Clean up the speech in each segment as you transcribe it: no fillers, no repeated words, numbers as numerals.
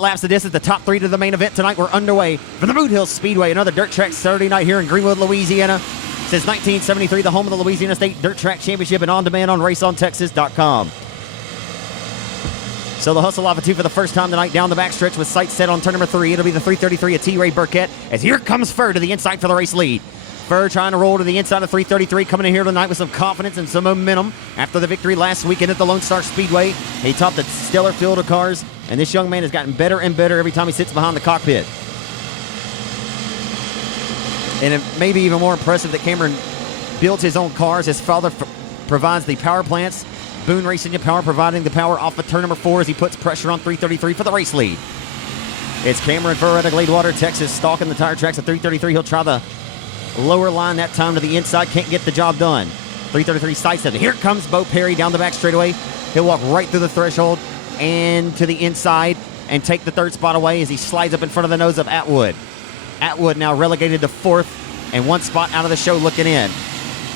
laps of distance, the top 3 to the main event tonight. We're underway for the Boothill Speedway, another dirt track Saturday night here in Greenwood, Louisiana. Since 1973, the home of the Louisiana State Dirt Track Championship and on demand on RaceOnTexas.com. So the hustle off of 2 for the first time tonight down the backstretch with sights set on turn number 3. It'll be the 333 of T. Ray Burkett as here comes Fur to the inside for the race lead. Fur trying to roll to the inside of 333, coming in here tonight with some confidence and some momentum after the victory last weekend at the Lone Star Speedway. He topped a stellar field of cars, and this young man has gotten better and better every time he sits behind the cockpit. And it may be even more impressive that Cameron builds his own cars. His father provides the power plants. Boone Racing Power providing the power off of turn number 4 as he puts pressure on 333 for the race lead. It's Cameron Fur out of Gladewater, Texas, stalking the tire tracks at 333. He'll try the lower line that time to the inside. Can't get the job done. 333 sidestep. Here comes Bo Perry down the back straightaway. He'll walk right through the threshold and to the inside and take the 3rd spot away as he slides up in front of the nose of Atwood. Atwood now relegated to 4th and 1 spot out of the show looking in.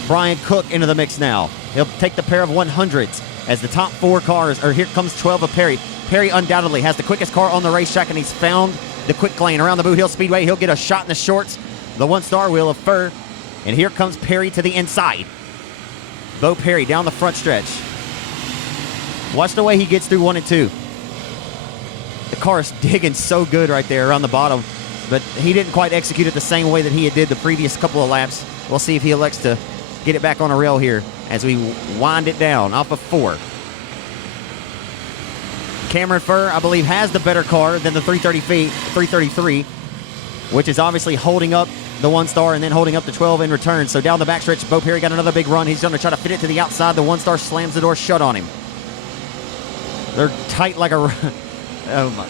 Brian Cook into the mix now. He'll take the pair of 100s as the top 4 cars, or here comes 12 of Perry. Perry undoubtedly has the quickest car on the racetrack, and he's found the quick lane around the Boothill Speedway. He'll get a shot in the shorts, the 1-star wheel of Fur, and here comes Perry to the inside. Bo Perry down the front stretch. Watch the way he gets through 1 and 2. The car is digging so good right there around the bottom, but he didn't quite execute it the same way that he did the previous couple of laps. We'll see if he elects to get it back on a rail here as we wind it down off of 4. Cameron Fur, I believe, has the better car than the 333, which is obviously holding up the 1-star and then holding up the 12 in return. So down the backstretch, Bo Perry got another big run. He's going to try to fit it to the outside. The 1-star slams the door shut on him. They're tight like a... Oh, my.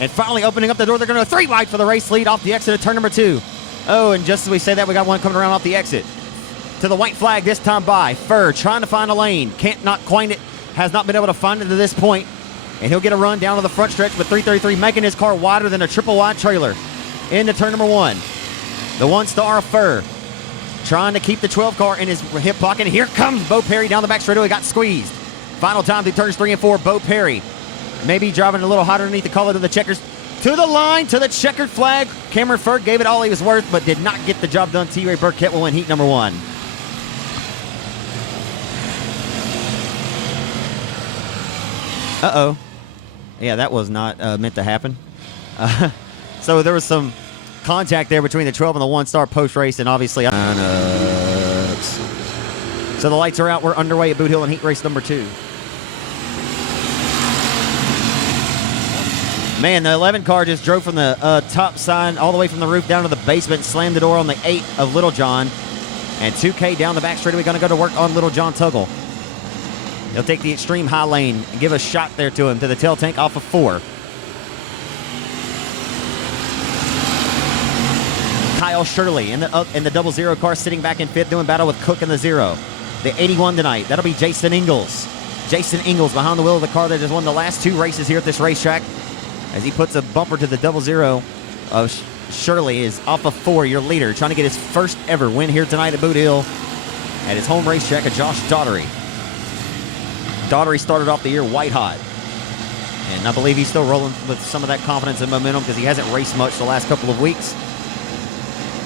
And finally opening up the door, they're going to go 3 wide for the race lead off the exit of turn number 2. Oh, and just as we say that, we got one coming around off the exit. To the white flag this time by Fur, trying to find a lane. Can't not quite it, has not been able to find it to this point. And he'll get a run down to the front stretch with 333 making his car wider than a triple wide trailer. Into turn number 1. The 1-star of Fur, trying to keep the 12 car in his hip pocket. And here comes Bo Perry down the back straightaway, got squeezed. Final time through turns 3 and 4, Bo Perry. Maybe driving a little hot underneath the collar to the checkers. To the line, to the checkered flag. Cameron Fur gave it all he was worth, but did not get the job done. T. Ray Burkett will win heat number 1. Uh-oh. Yeah, that was not meant to happen. So there was some contact there between the 12 and the 1-star post-race, and obviously... So the lights are out. We're underway at Boothill in heat race number 2. Man, the 11 car just drove from the top side all the way from the roof down to the basement, slammed the door on the 8 of Little John. And 2K down the back straightaway, going to go to work on Little John Tuggle. He'll take the extreme high lane and give a shot there to him to the tail tank off of 4. Kyle Shirley in the 00 car sitting back in 5th, doing battle with Cook in the 0. The 81 tonight, that'll be Jason Ingalls. Jason Ingalls behind the wheel of the car that has won the last 2 races here at this racetrack. As he puts a bumper to the 00 of Shirley is off of 4, your leader, trying to get his first ever win here tonight at Boothill at his home racetrack of Josh Daugherty. Daugherty started off the year white hot, and I believe he's still rolling with some of that confidence and momentum because he hasn't raced much the last couple of weeks.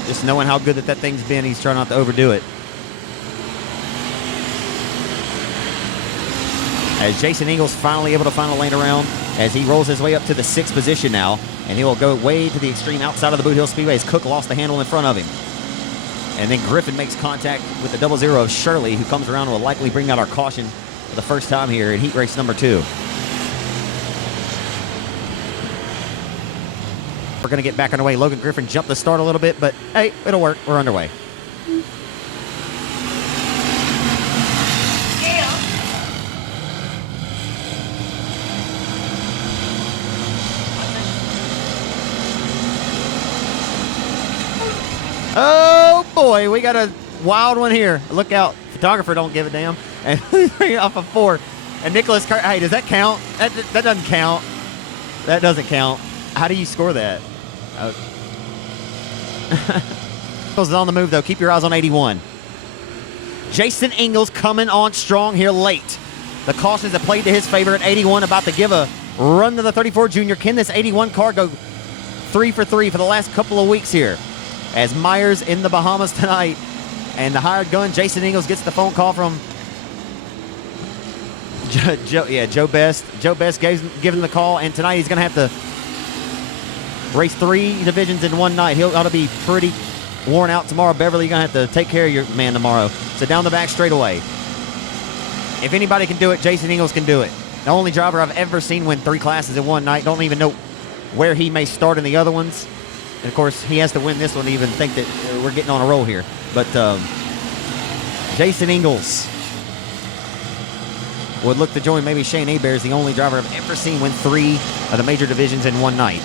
Just knowing how good that thing's been, he's trying not to overdo it. As Jason Ingalls finally able to find a lane around as he rolls his way up to the 6th position now, and he will go way to the extreme outside of the Boothill Speedway as Cook lost the handle in front of him. And then Griffin makes contact with the 00 of Shirley, who comes around and will likely bring out our caution for the first time here in heat race number 2. We're going to get back underway. Logan Griffin jumped the start a little bit, but hey, it'll work. We're underway. Oh boy, we got a wild one here. Look out. Photographer don't give a damn. And off of 4. And Nicholas, hey, does that count? That doesn't count. That doesn't count. How do you score that? Ingles is on the move, though. Keep your eyes on 81. Jason Ingles coming on strong here late. The cautions have played to his favor at 81, about to give a run to the 34 junior. Can this 81 car go 3 for 3 for the last couple of weeks here? As Myers in the Bahamas tonight, and the hired gun, Jason Ingles, gets the phone call from Joe Best. Joe Best gave him the call, and tonight he's going to have to race 3 divisions in one night. He'll ought to be pretty worn out tomorrow. Beverly, you're going to have to take care of your man tomorrow. So down the back straightaway. If anybody can do it, Jason Ingles can do it. The only driver I've ever seen win 3 classes in one night. Don't even know where he may start in the other ones. And, of course, he has to win this one to even think that we're getting on a roll here. But Jason Ingles would look to join maybe Shane Hebert, the only driver I've ever seen win 3 of the major divisions in one night.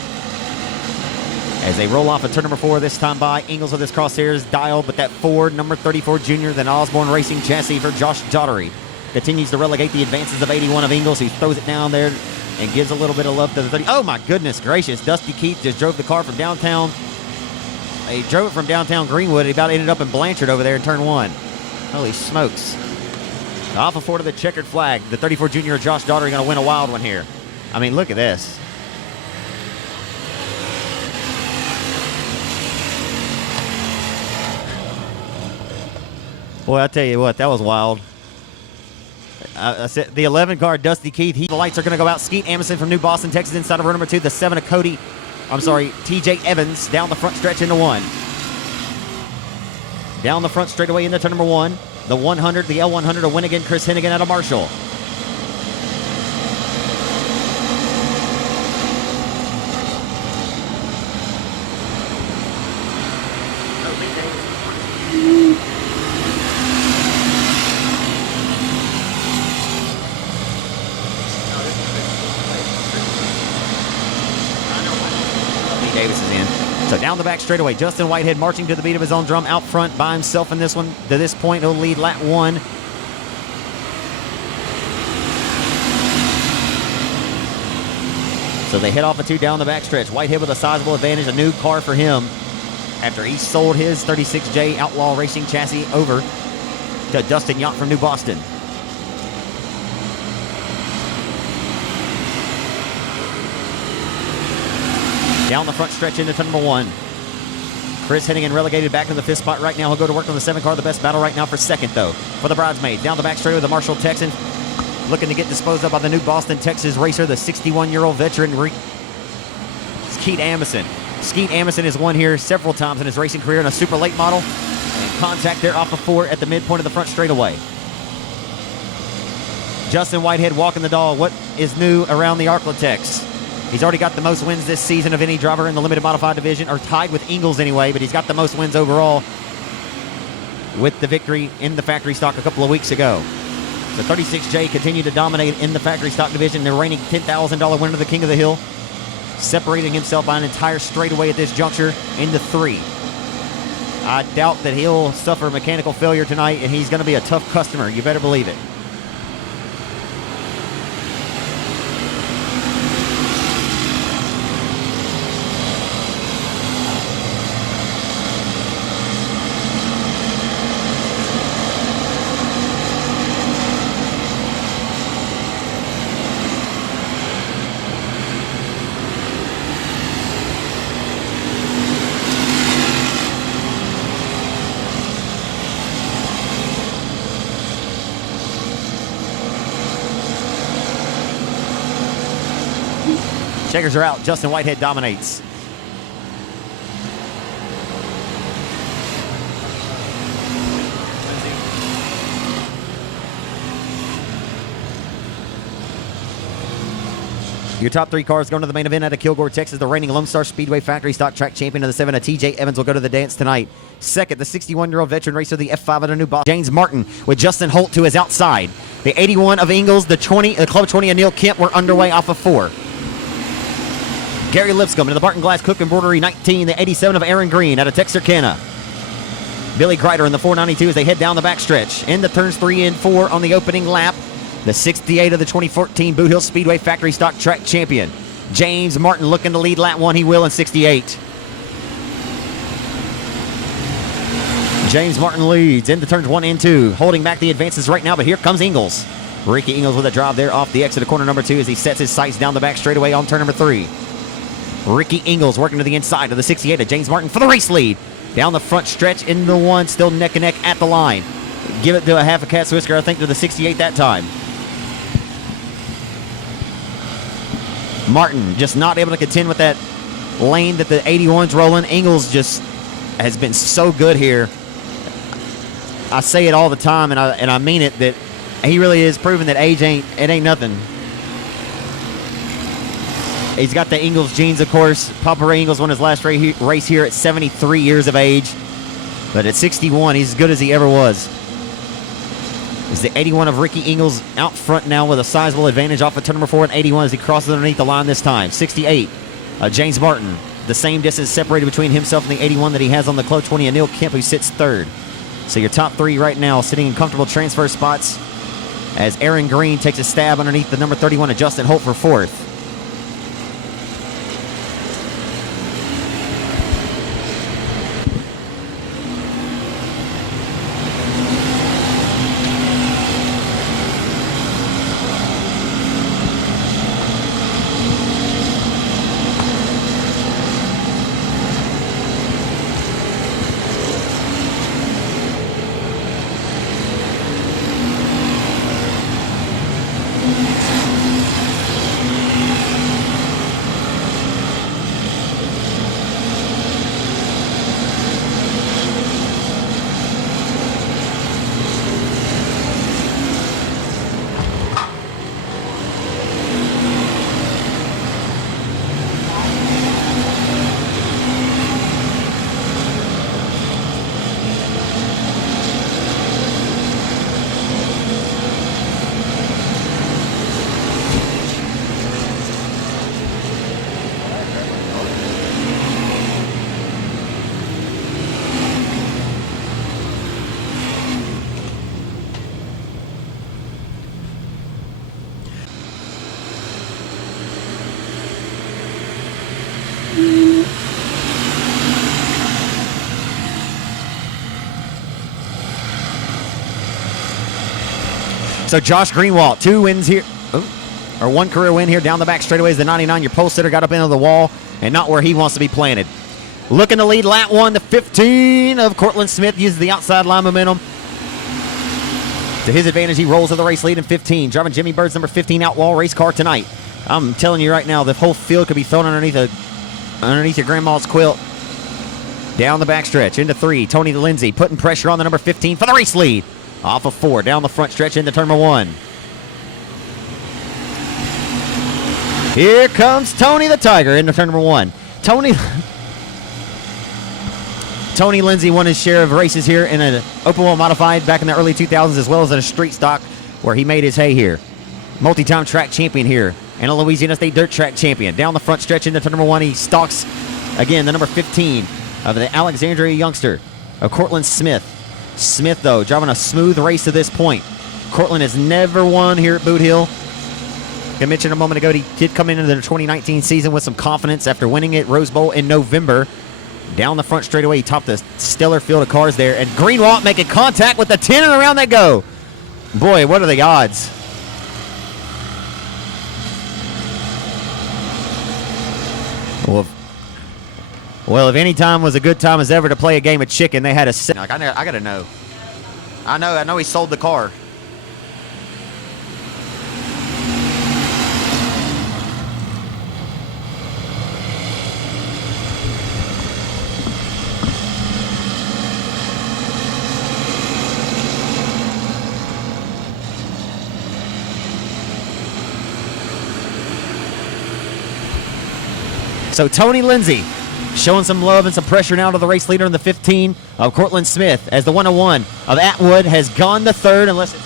As they roll off of turn number 4 this time by, Ingles with his crosshairs dialed, but that Ford number 34 junior, then Osborne Racing chassis for Josh Daugherty, continues to relegate the advances of 81 of Ingles, who throws it down there and gives a little bit of love to the 30. Oh, my goodness gracious. Dusty Keith just drove the car from downtown. He drove it from downtown Greenwood. He about ended up in Blanchard over there in turn 1. Holy smokes. Off of 4 to the checkered flag. The 34 junior Josh Daugherty going to win a wild one here. I mean, look at this. Boy, I tell you what, that was wild. I said the 11 car, Dusty Keith. The lights are going to go out. Skeet Amundsen from New Boston, Texas, inside of row number 2. The 7 of TJ Evans down the front stretch into 1. Down the front straightaway into turn number 1. The 100, the L100 of Winnigan, Chris Hennigan out of Marshall. Davis is in. So down the back straightaway, Justin Whitehead marching to the beat of his own drum out front by himself in this one. To this point, he'll lead lap 1. So they head off a 2 down the back stretch. Whitehead with a sizable advantage, a new car for him after he sold his 36J Outlaw Racing chassis over to Dustin Yacht from New Boston. Down the front stretch into turn number 1. Chris Hennigan relegated back to the 5th spot right now. He'll go to work on the 7 car. The best battle right now for 2nd, though, for the bridesmaid. Down the back straightaway, the Marshall Texan looking to get disposed of by the New Boston, Texas racer, the 61-year-old veteran, Skeet Amundsen. Skeet Amundsen has won here several times in his racing career in a super late model. And contact there off of 4 at the midpoint of the front straightaway. Justin Whitehead walking the dog. What is new around the Arklatex? He's already got the most wins this season of any driver in the limited modified division, or tied with Ingles anyway, but he's got the most wins overall with the victory in the factory stock a couple of weeks ago. The 36J continued to dominate in the factory stock division. The reigning $10,000 winner, the King of the Hill, separating himself by an entire straightaway at this juncture into 3. I doubt that he'll suffer mechanical failure tonight, and he's going to be a tough customer. You better believe it. Checkers are out. Justin Whitehead dominates. Your top 3 cars going to the main event out of Kilgore, Texas. The reigning Lone Star Speedway factory stock track champion of the 7 of TJ Evans will go to the dance tonight. 2nd, the 61-year-old veteran racer, the F5 of the New Boston, James Martin, with Justin Holt to his outside. The 81 of Ingles, the Club 20 of Neil Kemp were underway off of 4. Gary Lipscomb into the Barton Glass Cook Embroidery 19, the 87 of Aaron Green out of Texarkana. Billy Greider in the 492 as they head down the backstretch. Into turns 3 and 4 on the opening lap. The 68 of the 2014 Boothill Speedway factory stock track champion. James Martin looking to lead lap 1. He will in 68. James Martin leads into turns 1 and 2, holding back the advances right now, but here comes Ingles. Ricky Ingles with a drive there off the exit of corner number 2 as he sets his sights down the back straightaway on turn number 3. Ricky Ingles working to the inside of the 68 of James Martin for the race lead. Down the front stretch into the 1, still neck and neck at the line. Give it to a half a cat's whisker, I think, to the 68 that time. Martin just not able to contend with that lane that the 81's rolling. Ingles just has been so good here. I say it all the time, and I mean it, that he really is proving that age ain't nothing. He's got the Ingles genes, of course. Papa Ray Ingles won his last race here at 73 years of age. But at 61, he's as good as he ever was. Is the 81 of Ricky Ingles out front now with a sizable advantage off of turn number 4 and 81 as he crosses underneath the line this time. 68, James Martin. The same distance separated between himself and the 81 that he has on the Club 20 and Neil Kemp, who sits 3rd. So your top 3 right now sitting in comfortable transfer spots as Aaron Green takes a stab underneath the number 31 of Justin Holt for 4th. So Josh Greenwald, 2 wins here, or 1 career win here down the back straightaways. The 99, your pole sitter, got up into the wall and not where he wants to be planted. Looking to lead lap 1, the 15 of Cortland Smith uses the outside line momentum. To his advantage, he rolls to the race lead in 15. Driving Jimmy Bird's number 15 Outlaw race car tonight. I'm telling you right now, the whole field could be thrown underneath your grandma's quilt. Down the backstretch into 3. Tony Lindsay putting pressure on the number 15 for the race lead. Off of 4, down the front stretch into turn number 1. Here comes Tony the Tiger into turn number 1. Tony Lindsay won his share of races here in an open wheel modified back in the early 2000s, as well as in a street stock where he made his hay here. Multi-time track champion here and a Louisiana State dirt track champion. Down the front stretch into turn number 1, he stalks again the number 15 of the Alexandria youngster of Cortland Smith. Smith, though, driving a smooth race to this point. Cortland has never won here at Boothill. I mentioned a moment ago, he did come into the 2019 season with some confidence after winning at Rose Bowl in November. Down the front straightaway, he topped the stellar field of cars there. And Greenwald making contact with the 10, and around they go. Boy, what are the odds? Well, if any time was a good time as ever to play a game of chicken, they had a set. Like, I got to know. I know he sold the car. So Tony Lindsay showing some love and some pressure now to the race leader in the 15 of Cortland Smith, as the 101 of Atwood has gone to 3rd, unless it's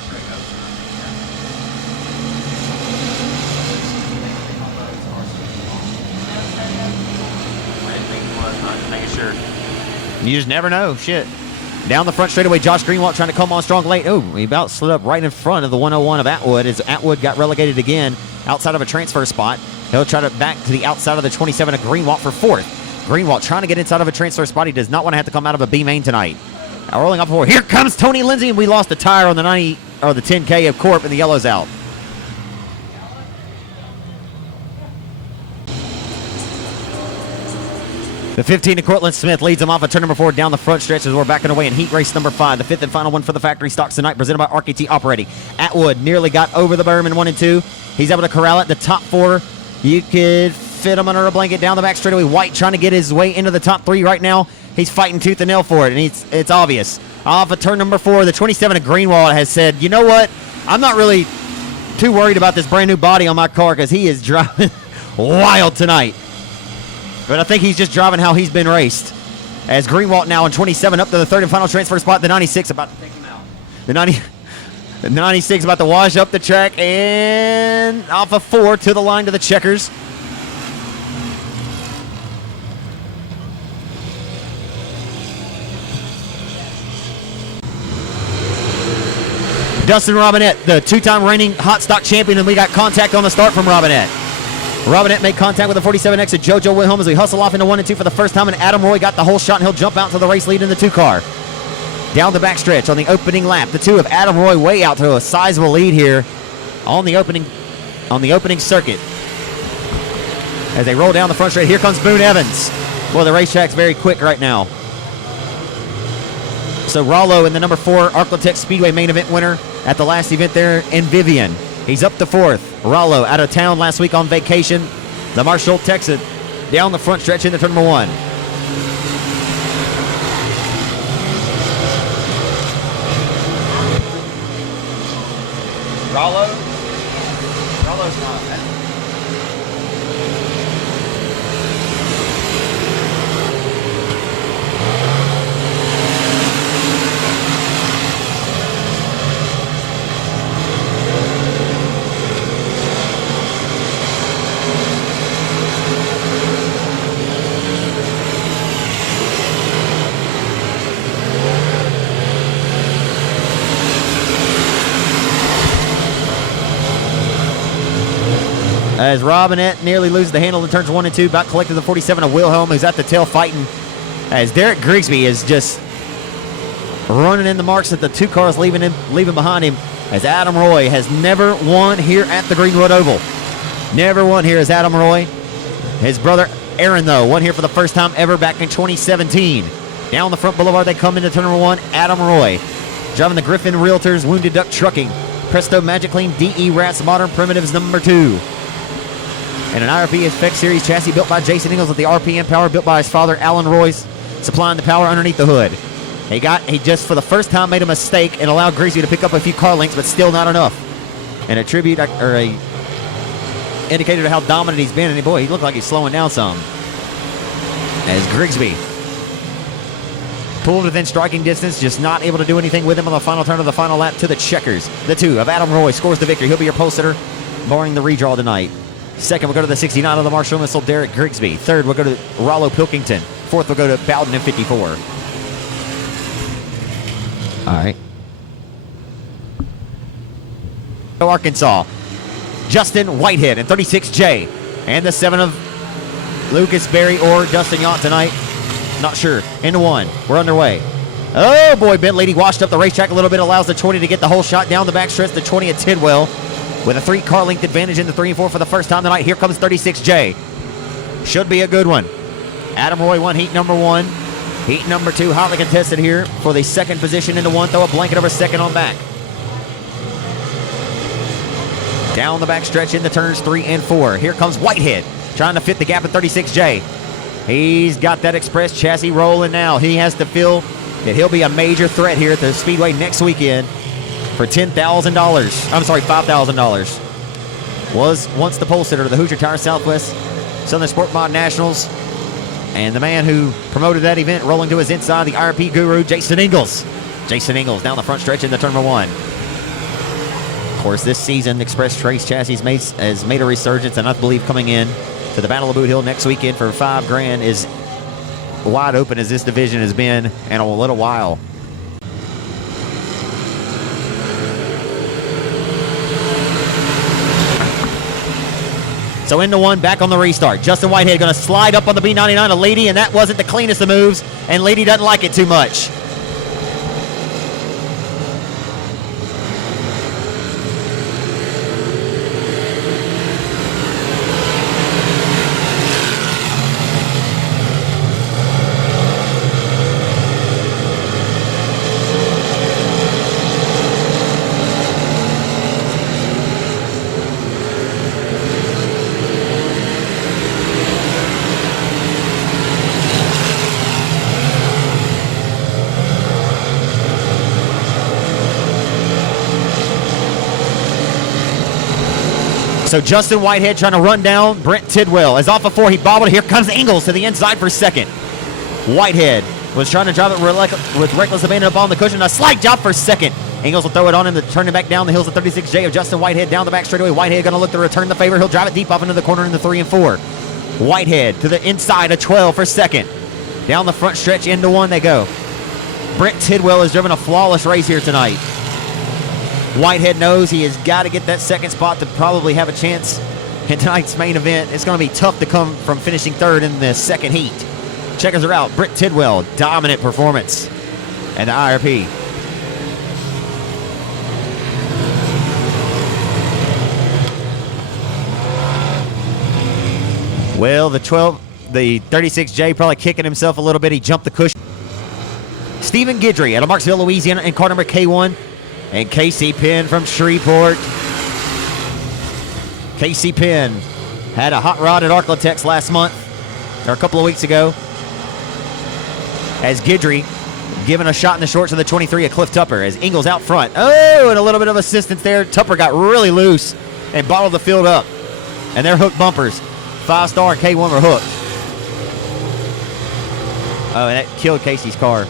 you just never know. Shit. Down the front straightaway, Josh Greenwald trying to come on strong late. Oh, he about slid up right in front of the 101 of Atwood as Atwood got relegated again outside of a transfer spot. He'll try to back to the outside of the 27 of Greenwald for 4th. Greenwald trying to get inside of a transfer spot. He does not want to have to come out of a B main tonight. Now rolling up forward. Here comes Tony Lindsay, and we lost a tire on the 90 or the 10K of Corp, and the yellow's out. The 15 to Cortland Smith leads them off of turn number 4 down the front stretch as we're backing away in heat race number 5. The 5th and final one for the factory stocks tonight, presented by RKT Operating. Atwood nearly got over the berm in 1 and 2. He's able to corral it. The top 4, you could fit him under a blanket down the back straightaway. White trying to get his way into the top 3 right now. He's fighting tooth and nail for it, and it's obvious. Off of turn number 4, the 27 of Greenwood has said, you know what? I'm not really too worried about this brand new body on my car because he is driving wild tonight. But I think he's just driving how he's been raced. As Greenwald now in 27 up to the 3rd and final transfer spot. The 96 about to take him out. The 96 about to wash up the track and off of 4 to the line to the checkers. Dustin Robinette, the 2-time reigning hot stock champion, and we got contact on the start from Robinette. Robinette made contact with the 47X of JoJo Wilhelm as we hustle off into 1 and 2 for the first time, and Adam Roy got the whole shot, and he'll jump out to the race lead in the 2 car. Down the backstretch on the opening lap, the 2 of Adam Roy way out to a sizable lead here on the opening circuit. As they roll down the front straight, here comes Boone Evans. Boy, the racetrack's very quick right now. So Rollo in the number 4 Arclitect Speedway main event winner at the last event there in Vivian. He's up to 4th. Rollo out of town last week on vacation. The Marshall Texan down the front stretch into turn number 1. Rollo's not. As Robinette nearly loses the handle in turns 1 and 2, about collected the 47 of Wilhelm, who's at the tail fighting. As Derek Grigsby is just running in the marks that the 2 cars leaving behind him. As Adam Roy has never won here at the Greenwood Oval. Never won here as Adam Roy. His brother Aaron, though, won here for the first time ever back in 2017. Down the front boulevard, they come into turn number 1, Adam Roy. Driving the Griffin Realtors Wounded Duck Trucking. Presto Magic Clean DE Rats Modern Primitives number 2. And an IRP Effect Series chassis built by Jason Ingalls with the RPM power built by his father, Alan Royce, supplying the power underneath the hood. He just for the first time made a mistake and allowed Grigsby to pick up a few car lengths, but still not enough. And a tribute or a indicator of how dominant he's been. And boy, he looked like he's slowing down some. As Grigsby pulled within striking distance, just not able to do anything with him on the final turn of the final lap to the checkers. The 2 of Adam Roy scores the victory. He'll be your pole sitter, barring the redraw tonight. 2nd, we'll go to the 69 of the Marshall Missile, Derek Grigsby. 3rd, we'll go to Rollo Pilkington. 4th, we'll go to Bowden in 54. All right. Arkansas, Justin Whitehead in 36J. And the 7 of Lucas Berry or Dustin Yacht tonight. Not sure. Into 1. We're underway. Oh, boy, Bentley. He washed up the racetrack a little bit. Allows the 20 to get the whole shot down the backstretch. The 20 at Tidwell. With a 3-car length advantage in the 3 and 4 for the first time tonight. Here comes 36J. Should be a good one. Adam Roy won heat number 1. Heat number 2 hotly contested here for the 2nd position into 1. Throw a blanket over 2nd on back. Down the back stretch into turns 3 and 4. Here comes Whitehead trying to fit the gap at 36J. He's got that express chassis rolling now. He has to feel that he'll be a major threat here at the Speedway next weekend. For $10,000. I'm sorry, $5,000. Was once the pole sitter of the Hoosier Tire Southwest Southern Sport Mod Nationals. And the man who promoted that event rolling to his inside, the IRP guru, Jason Ingalls. Jason Ingalls down the front stretch into turn number 1. Of course, this season, Express Trace Chassis has made a resurgence, and I believe coming in to the Battle of Boot Hill next weekend for $5,000 is wide open as this division has been in a little while. So into 1, back on the restart. Justin Whitehead going to slide up on the B99 of Lady, and that wasn't the cleanest of moves, and Lady doesn't like it too much. So Justin Whitehead trying to run down Brent Tidwell. Is off of 4. He bobbled. Here comes Ingles to the inside for second. Whitehead was trying to drive it with reckless abandon up on the cushion. A slight job for second. Ingles will throw it on him to turn it back down the hills of 36J of Justin Whitehead down the back straightaway. Whitehead going to look to return the favor. He'll drive it deep off into the corner in the 3 and 4. Whitehead to the inside of 12 for second. Down the front stretch into 1 they go. Brent Tidwell has driven a flawless race here tonight. Whitehead knows he has got to get that second spot to probably have a chance in tonight's main event. It's going to be tough to come from finishing third in the second heat. Checkers are out. Brent Tidwell, dominant performance. And the IRP. Well, the 36J probably kicking himself a little bit. He jumped the cushion. Stephen Guidry out of Marksville, Louisiana, and car number K1. And Casey Penn from Shreveport. Casey Penn had a hot rod at Arklatex last month, or a couple of weeks ago. As Guidry given a shot in the shorts of the 23 of Cliff Tupper as Ingles out front. Oh, and a little bit of assistance there. Tupper got really loose and bottled the field up. And they're hooked bumpers. 5-star and K1 were hooked. Oh, and that killed Casey's car.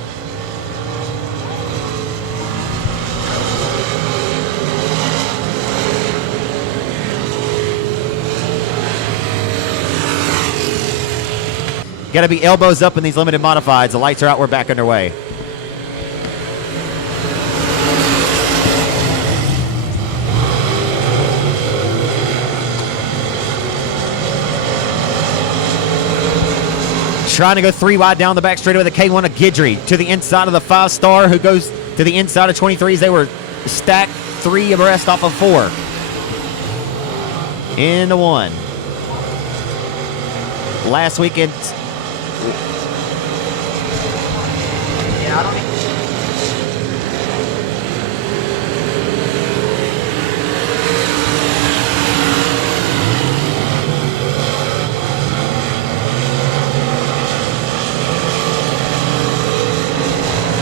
Got to be elbows up in these limited modifieds. The lights are out. We're back underway. Trying to go 3 wide down the back straightaway with a K1 of Guidry to the inside of the 5-star who goes to the inside of 23s. They were stacked 3 abreast off of 4. Into 1. Last weekend. Yeah, I don't need.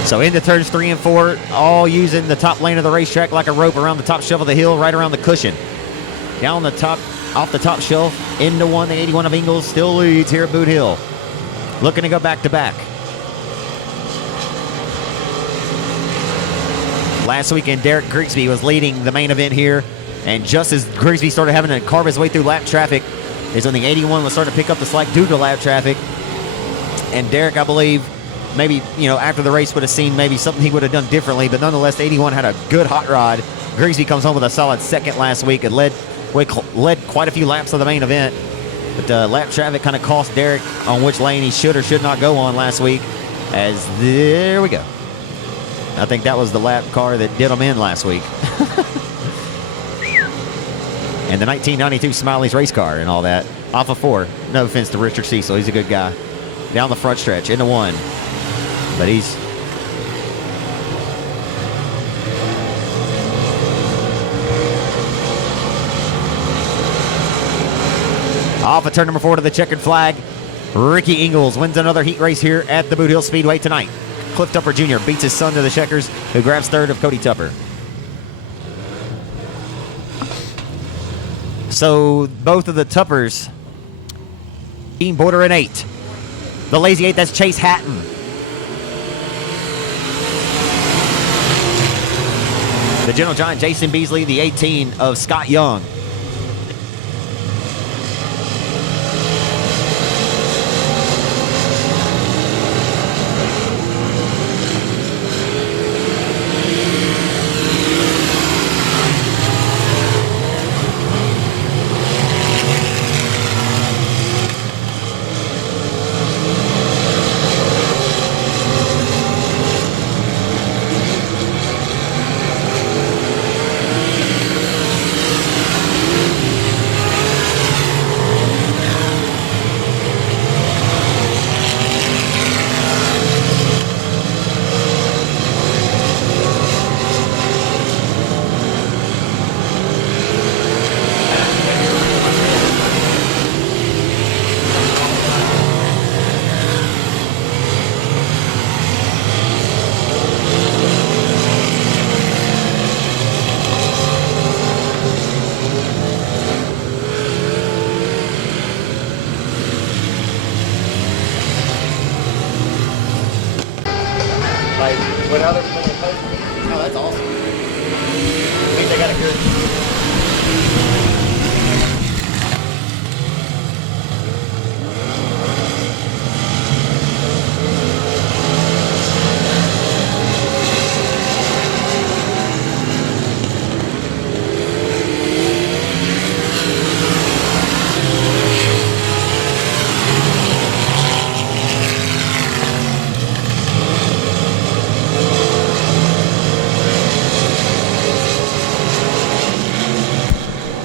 So into turns 3 and 4, all using the top lane of the racetrack like a rope around the top shelf of the hill, right around the cushion. Down the top, off the top shelf, into 1, the 81 of Ingles still leads here at Boothill. Looking to go back to back. Last weekend, Derek Grigsby was leading the main event here, and just as Grigsby started having to carve his way through lap traffic is when the 81 was starting to pick up the slack due to lap traffic. And Derek, I believe, maybe, after the race would have seen maybe something he would have done differently, but nonetheless, 81 had a good hot rod. Grigsby comes home with a solid second last week and led quite a few laps of the main event. But lap traffic kind of cost Derek on which lane he should or should not go on last week. As there we go. I think that was the lap car that did him in last week. And the 1992 Smiley's race car and all that. Off of 4. No offense to Richard Cecil. He's a good guy. Down the front stretch into 1. But he's off of turn number 4 to the checkered flag. Ricky Ingles wins another heat race here at the Boothill Speedway tonight. Cliff Tupper Jr. beats his son to the checkers, who grabs third of Cody Tupper. So both of the Tuppers border an 8. The lazy 8, that's Chase Hatton. The Gentle Giant, Jason Beasley, the 18 of Scott Young.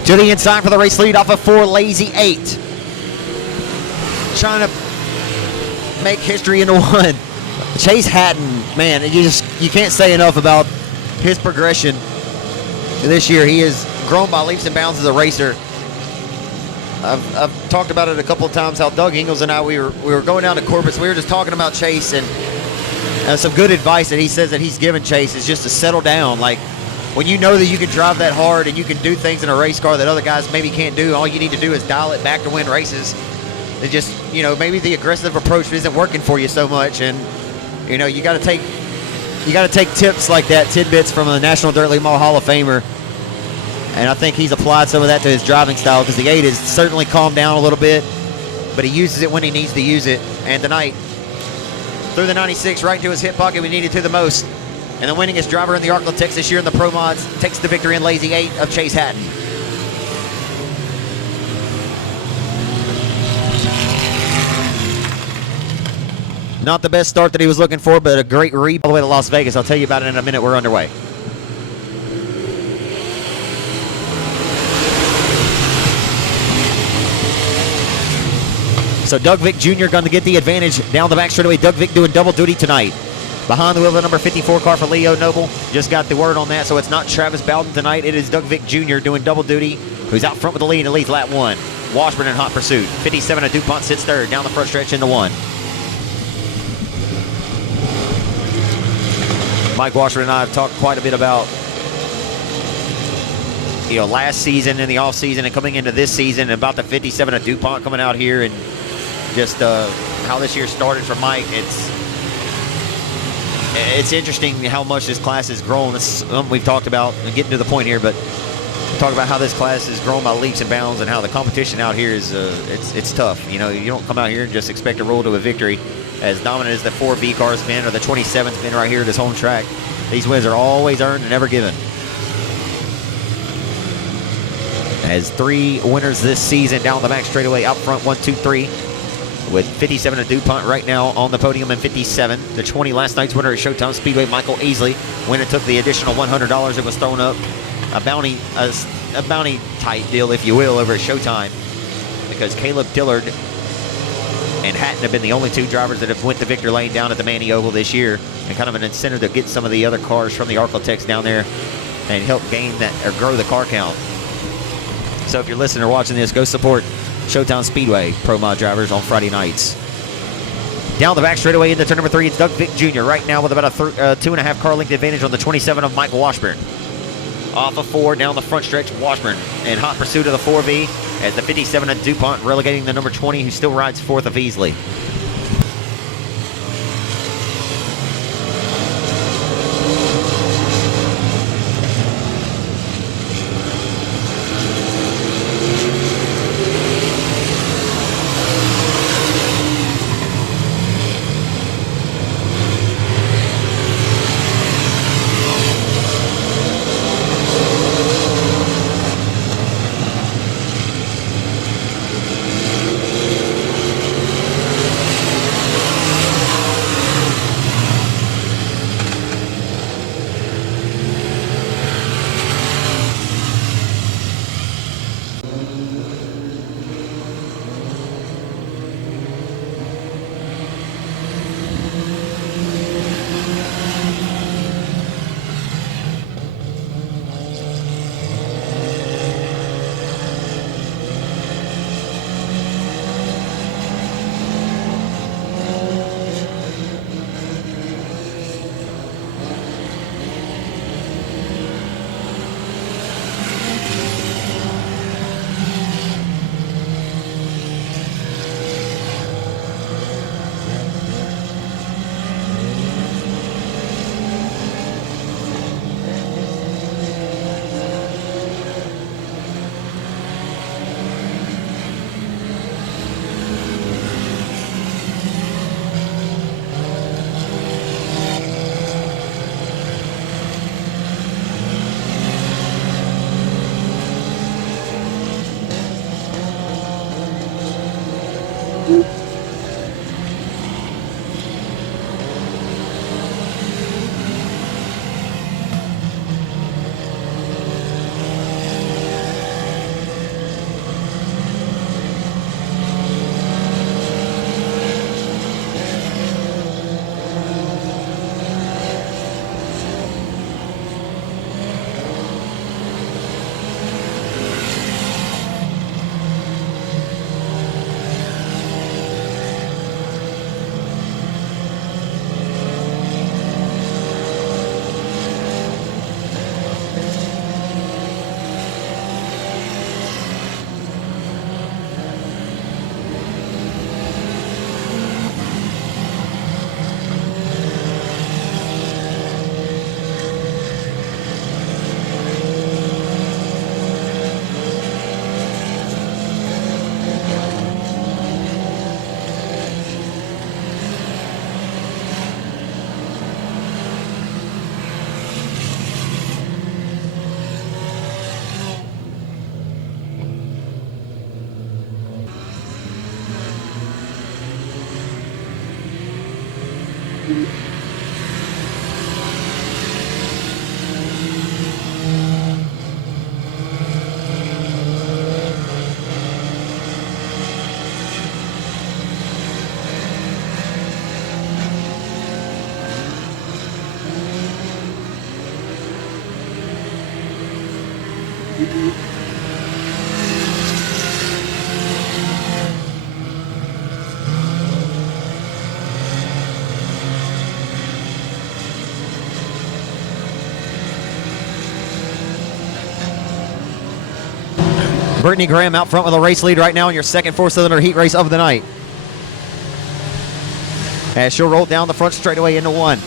To the inside for the race lead off of 4, Lazy 8. Trying to make history into one. Chase Hatton, man, you can't say enough about his progression this year. He has grown by leaps and bounds as a racer. I've talked about it a couple of times how Doug Ingles and I, we were going down to Corpus. We were just talking about Chase, and some good advice that he says that he's given Chase is just to settle down. Like, when you know that you can drive that hard and you can do things in a race car that other guys maybe can't do, all you need to do is dial it back to win races. It just, maybe the aggressive approach isn't working for you so much, and you got to take tips like that, tidbits from a National Dirt Late Model Hall of Famer. And I think he's applied some of that to his driving style, because the 8 has certainly calmed down a little bit, but he uses it when he needs to use it. And tonight, threw the 96 right into his hip pocket we needed to the most. And the winningest driver in the Arclitex this year in the Pro Mods takes the victory in Lazy 8 of Chase Hatton. Not the best start that he was looking for, but a great read all the way to Las Vegas. I'll tell you about it in a minute. We're underway. So Doug Vick Jr. going to get the advantage down the back straightaway. Doug Vick doing double duty tonight. Behind the wheel of the number 54 car for Leo Noble. Just got the word on that, so it's not Travis Bowden tonight. It is Doug Vick Jr. doing double duty, who's out front with the lead and leads lap 1. Washburn in hot pursuit. 57 of DuPont sits third, down the front stretch into 1. Mike Washburn and I have talked quite a bit about last season and the off season and coming into this season, and about the 57 of DuPont coming out here, and just how this year started for Mike. It's interesting how much this class has grown. This is something we've talked about, and getting to the point here, but talk about how this class has grown by leaps and bounds, and how the competition out here is it's tough. You don't come out here and just expect to roll to a victory. As dominant as the 4V cars been, or the 27's been right here at this home track, these wins are always earned and never given. As 3 winners this season down the back straightaway, out front 1, 2, 3, with 57 of DuPont right now on the podium in 57. The 20 last night's winner at Showtime Speedway, Michael Aisley, winner took the additional $100 that was thrown up, a bounty type deal, if you will, over at Showtime, because Caleb Dillard and Hatton have been the only 2 drivers that have went to Victor Lane down at the Manny Oval this year, and kind of an incentive to get some of the other cars from the Arclitex down there and help gain that or grow the car count. So if you're listening or watching this, go support Showtime Speedway Pro Mod drivers on Friday nights. Down the back straightaway into turn number 3, it's Doug Vick Jr. right now with about a 2.5 car length advantage on the 27 of Michael Washburn. Off of 4, down the front stretch, Washburn in hot pursuit of the 4V, as the 57 of DuPont relegating the number 20, who still rides 4th of Easley. Brittany Graham out front with a race lead right now in your second four-cylinder heat race of the night. As she'll roll down the front straightaway into one.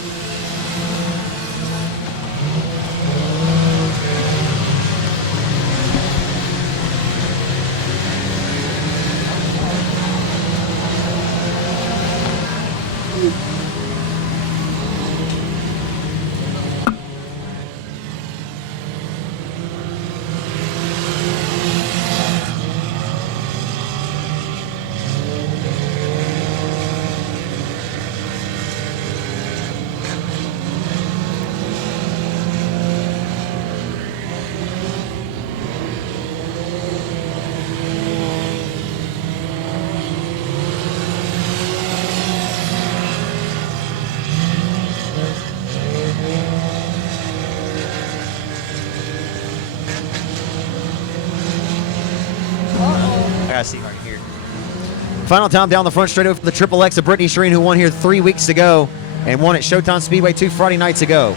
I see right here. Final time down the front straightaway for the Triple X of Brittany Shereen, who won here 3 weeks ago and won at Showtime Speedway 2 Friday nights ago.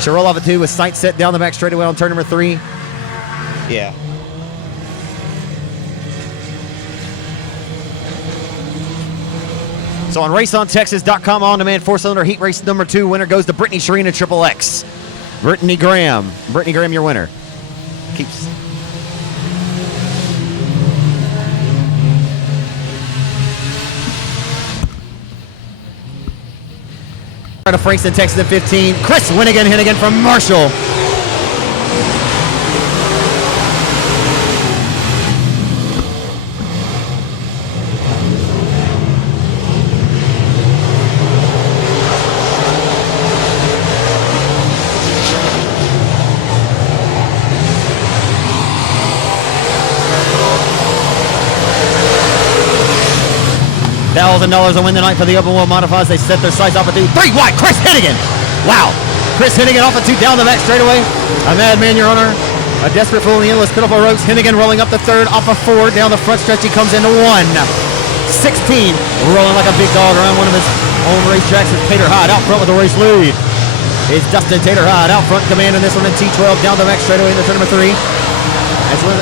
She'll roll off at 2 with sights set down the back straightaway on turn number 3. Yeah. So on RaceOnTexas.com on-demand four-cylinder heat race number 2, winner goes to Brittany Shereen and Triple X. Brittany Graham, your winner. Keeps. Out of Frankston, Texas at 15. Chris Hennigan from Marshall. $1,000 to win the night for the open wheel modifieds. They set their sights off at 2. 3 wide, Chris Hennigan. Wow. Chris Hennigan off at 2 down the back straightaway. A madman, your honor. A desperate fool in the endless pitiful ropes. Hennigan rolling up the 3rd off of 4. Down the front stretch, he comes into 1. 16, rolling like a big dog around one of his own racetracks is Tater Hyde out front with the race lead. It's Dustin Tater Hyde out front commanding this one in T12 down the back straightaway in the turn number 3. As well.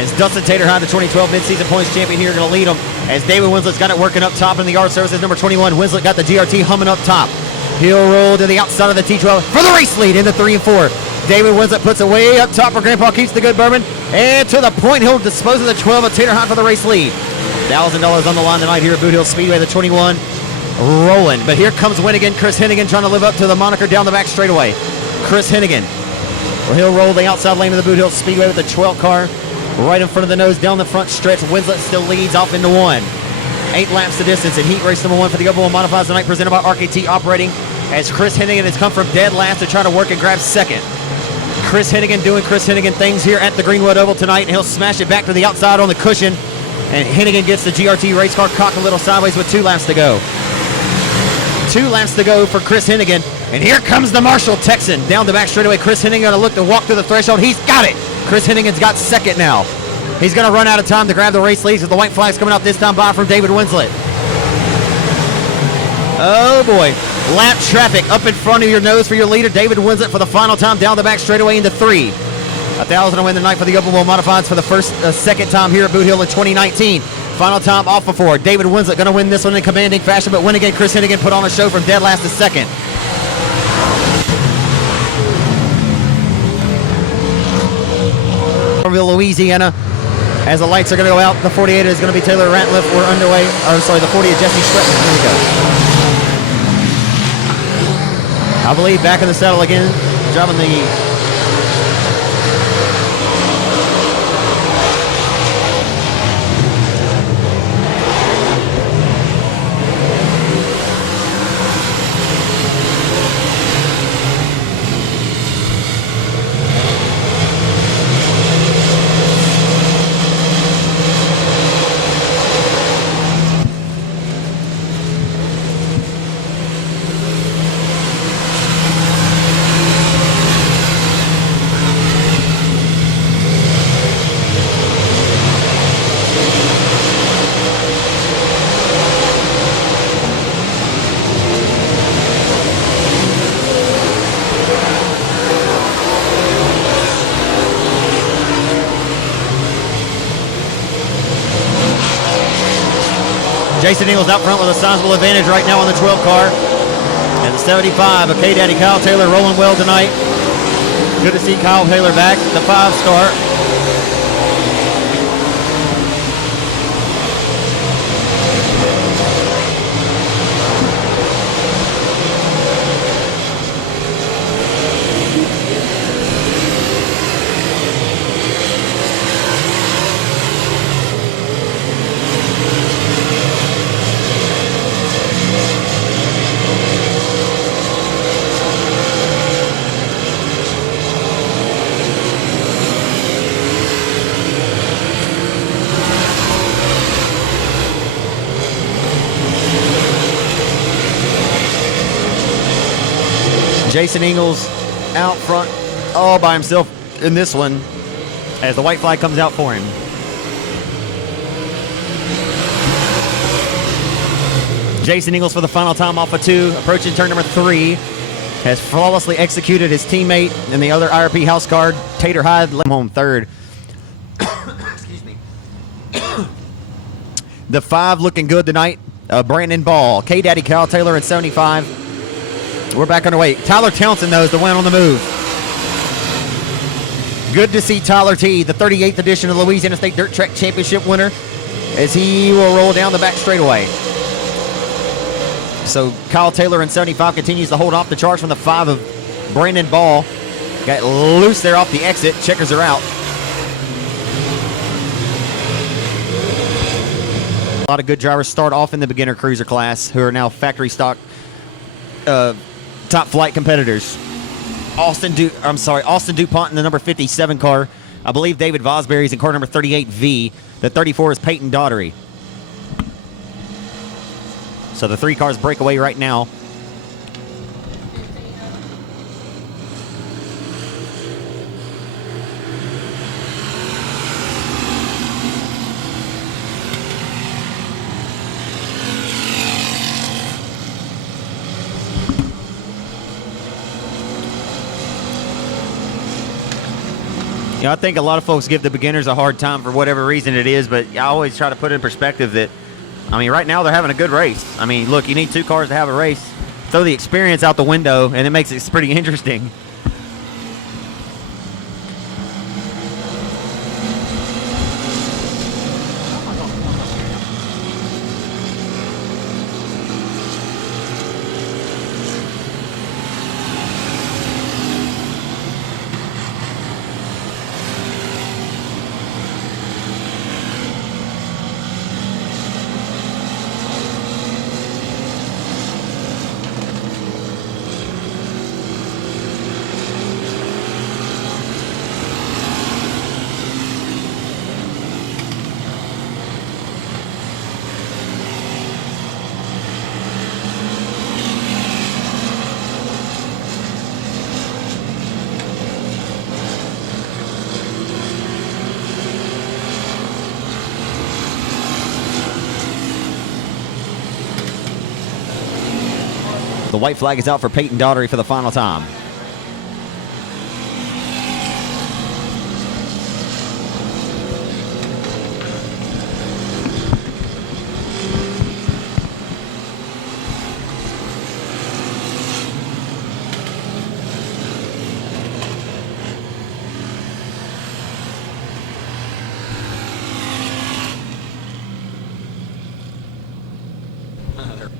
As Dustin Tater Hyde, the 2012 midseason points champion here, going to lead them. As David Winslet's got it working up top in the yard services, number 21. Winslet got the GRT humming up top. He'll roll to the outside of the T12 for the race lead into 3 and 4. David Winslet puts it way up top for Grandpa Keeps the Good Bourbon. And to the point, he'll dispose of the 12 of Tater Hyde for the race lead. $1,000 on the line tonight here at Boothill Speedway, the 21 rolling. But here comes Winnigan, Chris Hennigan trying to live up to the moniker down the back straightaway. Chris Hennigan. Well, he'll roll the outside lane of the Boothill Speedway with the 12 car. Right in front of the nose, down the front stretch. Winslet still leads off into 1. 8 laps the distance in heat race number 1 for the Open Wheel Modifieds tonight, presented by RKT Operating, as Chris Hennigan has come from dead last to try to work and grab 2nd. Chris Hennigan doing Chris Hennigan things here at the Greenwood Oval tonight, and he'll smash it back to the outside on the cushion, and Hennigan gets the GRT race car cocked a little sideways with 2 laps to go. 2 laps to go for Chris Hennigan, and here comes the Marshall Texan down the back straightaway. Chris Hennigan going to look to walk through the threshold. He's got it. Chris Hennigan's got 2nd now. He's going to run out of time to grab the race leads with the white flags coming out this time by from David Winslet. Oh boy. Lap traffic up in front of your nose for your leader, David Winslet, for the final time down the back straightaway into 3. $1,000 to win the night for the Open Wheel Modifieds for the second time here at Boot Hill in 2019. Final time off of 4. David Winslet going to win this one in commanding fashion, but Winnigan, Chris Hennigan put on a show from dead last to 2nd. Louisiana, as the lights are going to go out, the 48 is going to be Taylor Ratliff. We're underway. The 40 is Jesse Stretton. Here we go. I believe back in the saddle again, driving the Jason Ingles out front with a sizable advantage right now on the 12 car. And the 75 of K-Daddy Kyle Taylor rolling well tonight. Good to see Kyle Taylor back, the 5-star. Jason Ingles out front all by himself in this one as the white flag comes out for him. Jason Ingles for the final time off of 2, approaching turn number 3, has flawlessly executed his teammate and the other IRP house guard, Tater Hyde, left him home third. Excuse me. The 5 looking good tonight. Brandon Ball, K-Daddy Kyle Taylor at 75. We're back underway. Tyler Townsend, though, is the one on the move. Good to see Tyler T., the 38th edition of the Louisiana State Dirt Track Championship winner, as he will roll down the back straightaway. So Kyle Taylor in 75 continues to hold off the charge from the 5 of Brandon Ball. Got loose there off the exit. Checkers are out. A lot of good drivers start off in the beginner cruiser class who are now factory stock top flight competitors. Austin DuPont in the number 57 car. I believe David Vosbury's in car number 38V. The 34 is Peyton Daughtery. So the 3 cars break away right now. You know, I think a lot of folks give the beginners a hard time for whatever reason it is, but I always try to put in perspective that, I mean, right now they're having a good race. I mean, look, you need 2 cars to have a race. Throw the experience out the window, and it makes it pretty interesting. The white flag is out for Peyton Daughtery for the final time.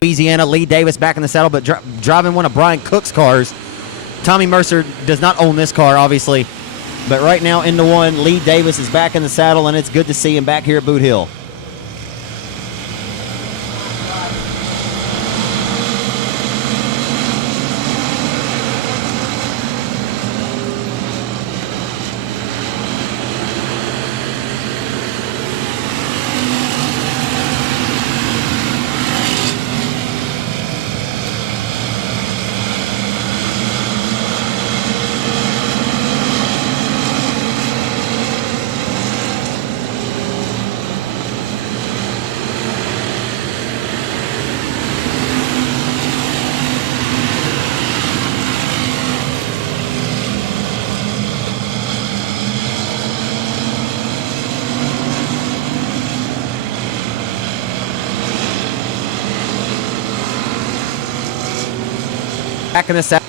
Louisiana, Lee Davis back in the saddle, but driving one of Brian Cook's cars. Tommy Mercer does not own this car, obviously, but right now in the one, Lee Davis is back in the saddle, and it's good to see him back here at Boothill. Back in the set.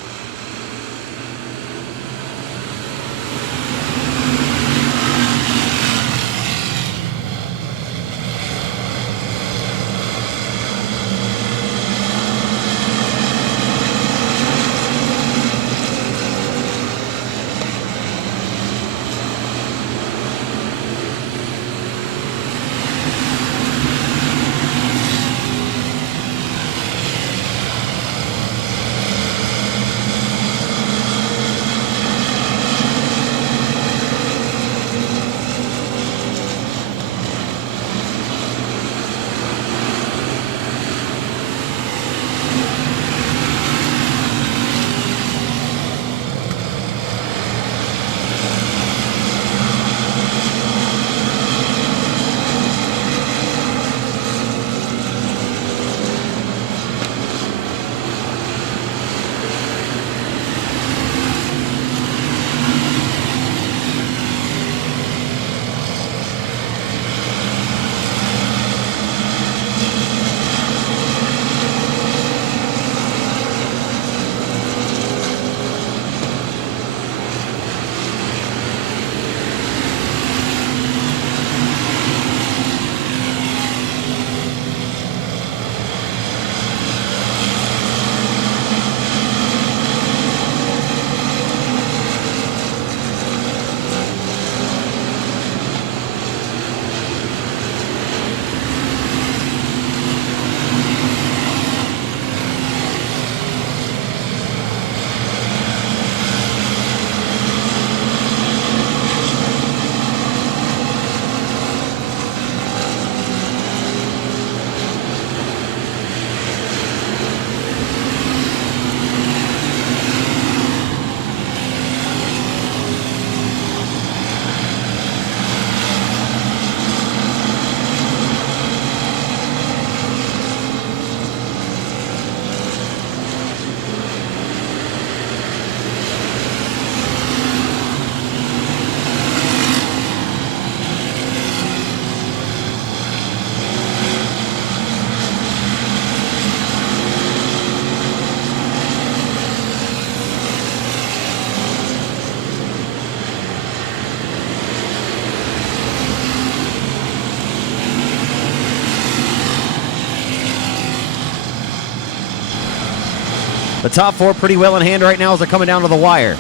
The top four pretty well in hand right now as they're coming down to the wire.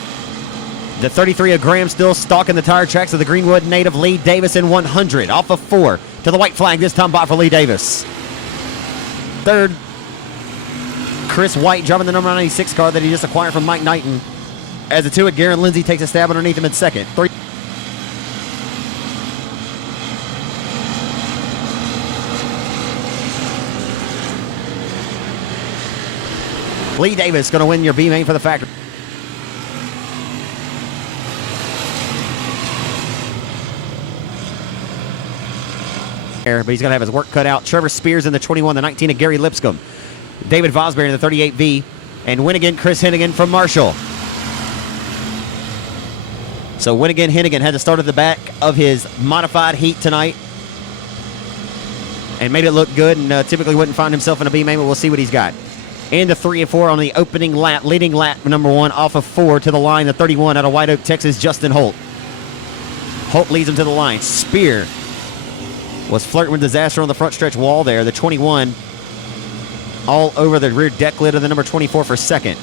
The 33 of Graham still stalking the tire tracks of the Greenwood native Lee Davis in 100. Off of 4 to the white flag, this time bought for Lee Davis. Third, Chris White driving the number 96 car that he just acquired from Mike Knighton. As the 2 at Garen Lindsay takes a stab underneath him in second. 3. Lee Davis going to win your B main for the factory. But he's going to have his work cut out. Trevor Spears in the 21, the 19 of Gary Lipscomb. David Vosbury in the 38V. And Winnigan, Chris Hennigan from Marshall. So Winnigan, Hennigan had to start at the back of his modified heat tonight. And made it look good, and typically wouldn't find himself in a B main, but we'll see what he's got. Into 3 and 4 on the opening lap, leading lap number 1 off of 4 to the line, the 31 out of White Oak, Texas, Justin Holt. Holt leads him to the line. Spear was flirting with disaster on the front stretch wall there. The 21 all over the rear deck lid of the number 24 for second.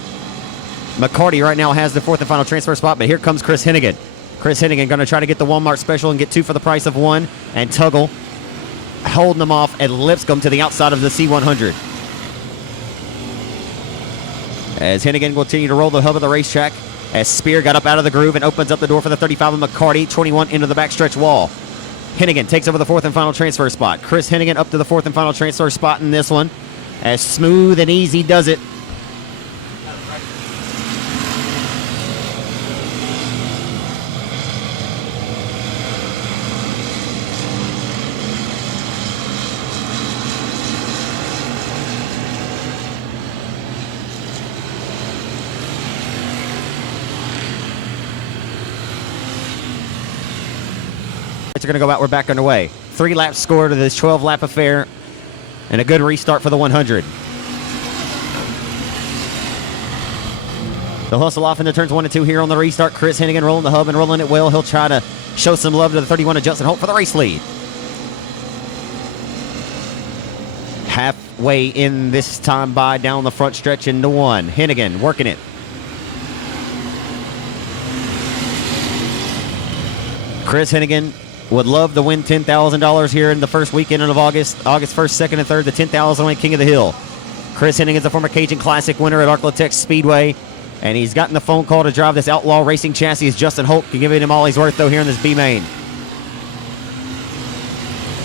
McCarty right now has the 4th and final transfer spot, but here comes Chris Hennigan. Chris Hennigan going to try to get the Walmart special and get 2 for the price of 1, and Tuggle holding them off at Lipscomb to the outside of the C100. As Hennigan will continue to roll the hub of the racetrack, as Spear got up out of the groove and opens up the door for the 35 of McCarty, 21 into the backstretch wall. Hennigan takes over the 4th and final transfer spot. Chris Hennigan up to the 4th and final transfer spot in this one. As smooth and easy does it. Are going to go out. We're back underway. 3 laps scored to this 12-lap affair, and a good restart for the 100. They'll hustle off into turns 1 and 2 here on the restart. Chris Hennigan rolling the hub and rolling it well. He'll try to show some love to the 31 of Justin Holt for the race lead. Halfway in this time by down the front stretch into 1. Hennigan working it. Chris Hennigan would love to win $10,000 here in the first weekend of August 1st, 2nd, and 3rd, the $10,000 win King of the Hill. Chris Hennigan's a former Cajun Classic winner at Arklatex Speedway, and he's gotten the phone call to drive this Outlaw Racing chassis as Justin Holt can give him all he's worth, though, here in this B-Main.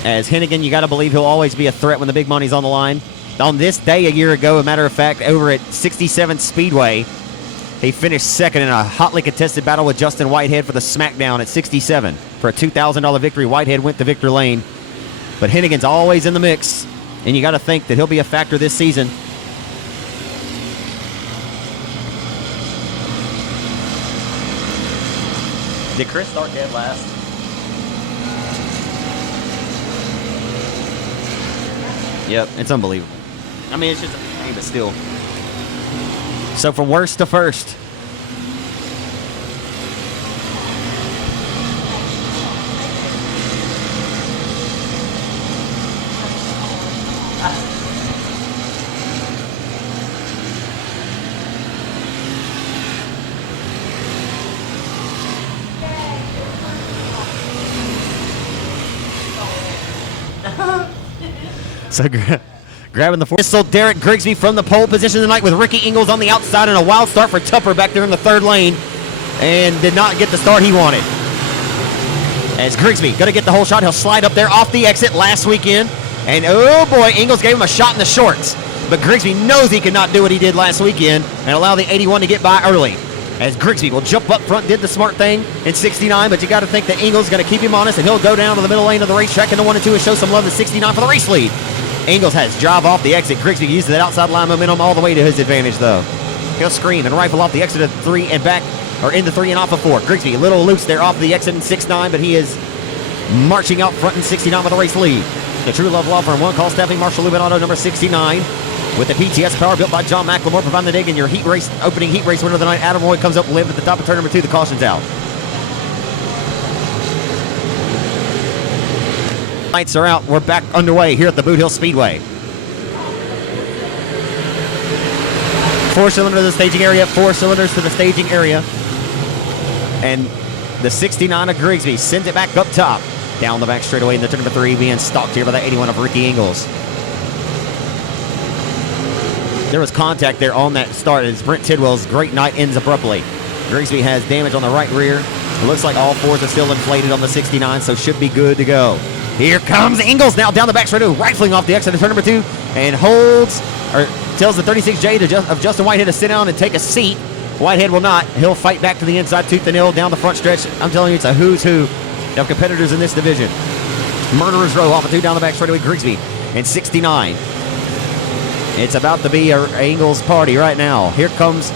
As Hennigan, you got to believe he'll always be a threat when the big money's on the line. On this day a year ago, a matter of fact, over at 67 Speedway, he finished second in a hotly contested battle with Justin Whitehead for the SmackDown at 67. For a $2,000 victory, Whitehead went to victor lane. But Hennigan's always in the mix, and you got to think that he'll be a factor this season. Did Chris start dead last? Yep, it's unbelievable. I mean, it's just a game, but still. So from worst to first. So grabbing the whistle, Derek Grigsby from the pole position tonight with Ricky Ingalls on the outside, and a wild start for Tupper back there in the 3rd lane, and did not get the start he wanted. As Grigsby going to get the whole shot, he'll slide up there off the exit last weekend, and oh boy, Ingalls gave him a shot in the shorts, but Grigsby knows he cannot do what he did last weekend and allow the 81 to get by early. As Grigsby will jump up front, did the smart thing in 69, but you got to think that Ingalls is going to keep him honest, and he'll go down to the middle lane of the racetrack in the 1 and 2 and show some love to 69 for the race lead. Ingalls has drive off the exit. Grigsby uses that outside line momentum all the way to his advantage, though. He'll scream and rifle off the exit of 3 and back, or into 3 and off of 4. Grigsby a little loose there off the exit in 6-9, but he is marching out front in 69 with the race lead. The True Love Law Firm, one call staffing, Marshall Lubin Auto number 69. With the PTS power built by John McLemore, providing the dig in your opening heat race winner of the night. Adam Roy comes up live at the top of turn number 2. The caution's out. Lights are out. We're back underway here at the Boothill Speedway. 4-cylinder to the staging area, 4 cylinders to the staging area. And the 69 of Grigsby sends it back up top. Down the back straightaway in the turn number 3, being stalked here by the 81 of Ricky Ingalls. There was contact there on that start as Brent Tidwell's great night ends abruptly. Grigsby has damage on the right rear. It looks like all 4s are still inflated on the 69, so should be good to go. Here comes Ingalls now down the back straightaway, rifling off the exit of turn number 2, and tells the 36J of Justin Whitehead to sit down and take a seat. Whitehead will not. He'll fight back to the inside, tooth and nail down the front stretch. I'm telling you, it's a who's who of competitors in this division. Murderer's Row off of 2 down the back straightaway. Grigsby in 69. It's about to be a Ingalls party right now. Here comes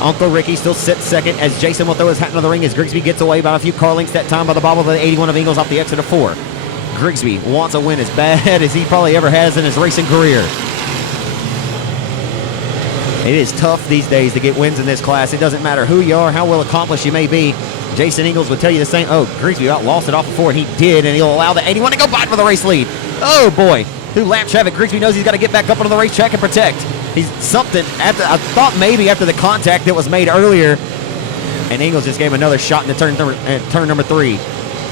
Uncle Ricky, still sits second as Jason will throw his hat into the ring as Grigsby gets away by a few car lengths that time by the bobble of the 81 of Ingalls off the exit of 4. Grigsby wants a win as bad as he probably ever has in his racing career. It is tough these days to get wins in this class. It doesn't matter who you are, how well accomplished you may be. Jason Ingalls would tell you the same. Oh, Grigsby lost it off before, and he did, and he'll allow the 81 to go by for the race lead. Oh, boy. Through lap traffic, Grigsby knows he's got to get back up onto the racetrack and protect. He's something. I thought maybe after the contact that was made earlier, and Ingalls just gave another shot in the turn number 3.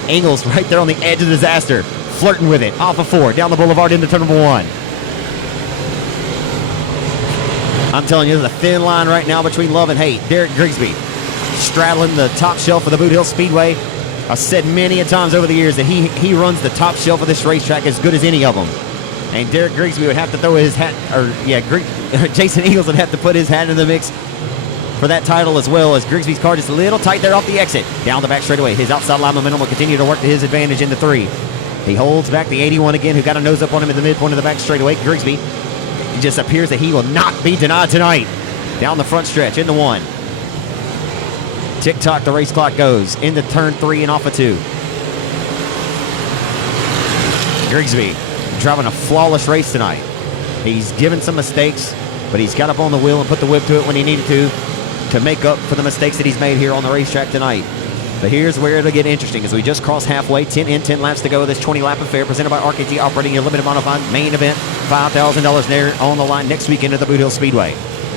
Ingalls right there on the edge of disaster, flirting with it. Off of 4, down the boulevard into turn number 1. I'm telling you, there's a thin line right now between love and hate. Derek Grigsby straddling the top shelf of the Boothill Speedway. I've said many a times over the years that he runs the top shelf of this racetrack as good as any of them. And Derek Grigsby would have to throw his hat, Jason Ingalls would have to put his hat in the mix for that title as well, as Grigsby's car just a little tight there off the exit. Down the back straightaway, his outside line momentum will continue to work to his advantage into 3. He holds back the 81 again, who got a nose up on him at the midpoint of the back straightaway. Grigsby, it just appears that he will not be denied tonight. Down the front stretch, into 1. Tick-tock, the race clock goes into turn 3 and off of 2. Grigsby driving a flawless race tonight. He's given some mistakes, but he's got up on the wheel and put the whip to it when he needed to. to make up for the mistakes that he's made here on the racetrack tonight. But here's where it'll get interesting as we just cross halfway. 10 in, 10 laps to go. This 20-lap affair presented by RKT, operating your limited modified main event. $5,000 there on the line next weekend at the Boothill Speedway.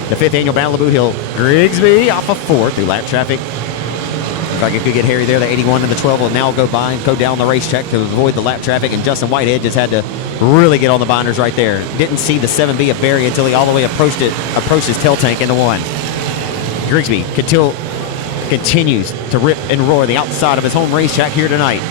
The 5th annual Battle of Boothill. Grigsby off of 4 through lap traffic. Looks like it could get hairy there. The 81 and the 12 will now go by and go down the racetrack to avoid the lap traffic. And Justin Whitehead just had to really get on the binders right there. Didn't see the 7B of Barry until he all the way approached his tail tank into 1. Grigsby continues to rip and roar the outside of his home racetrack here tonight.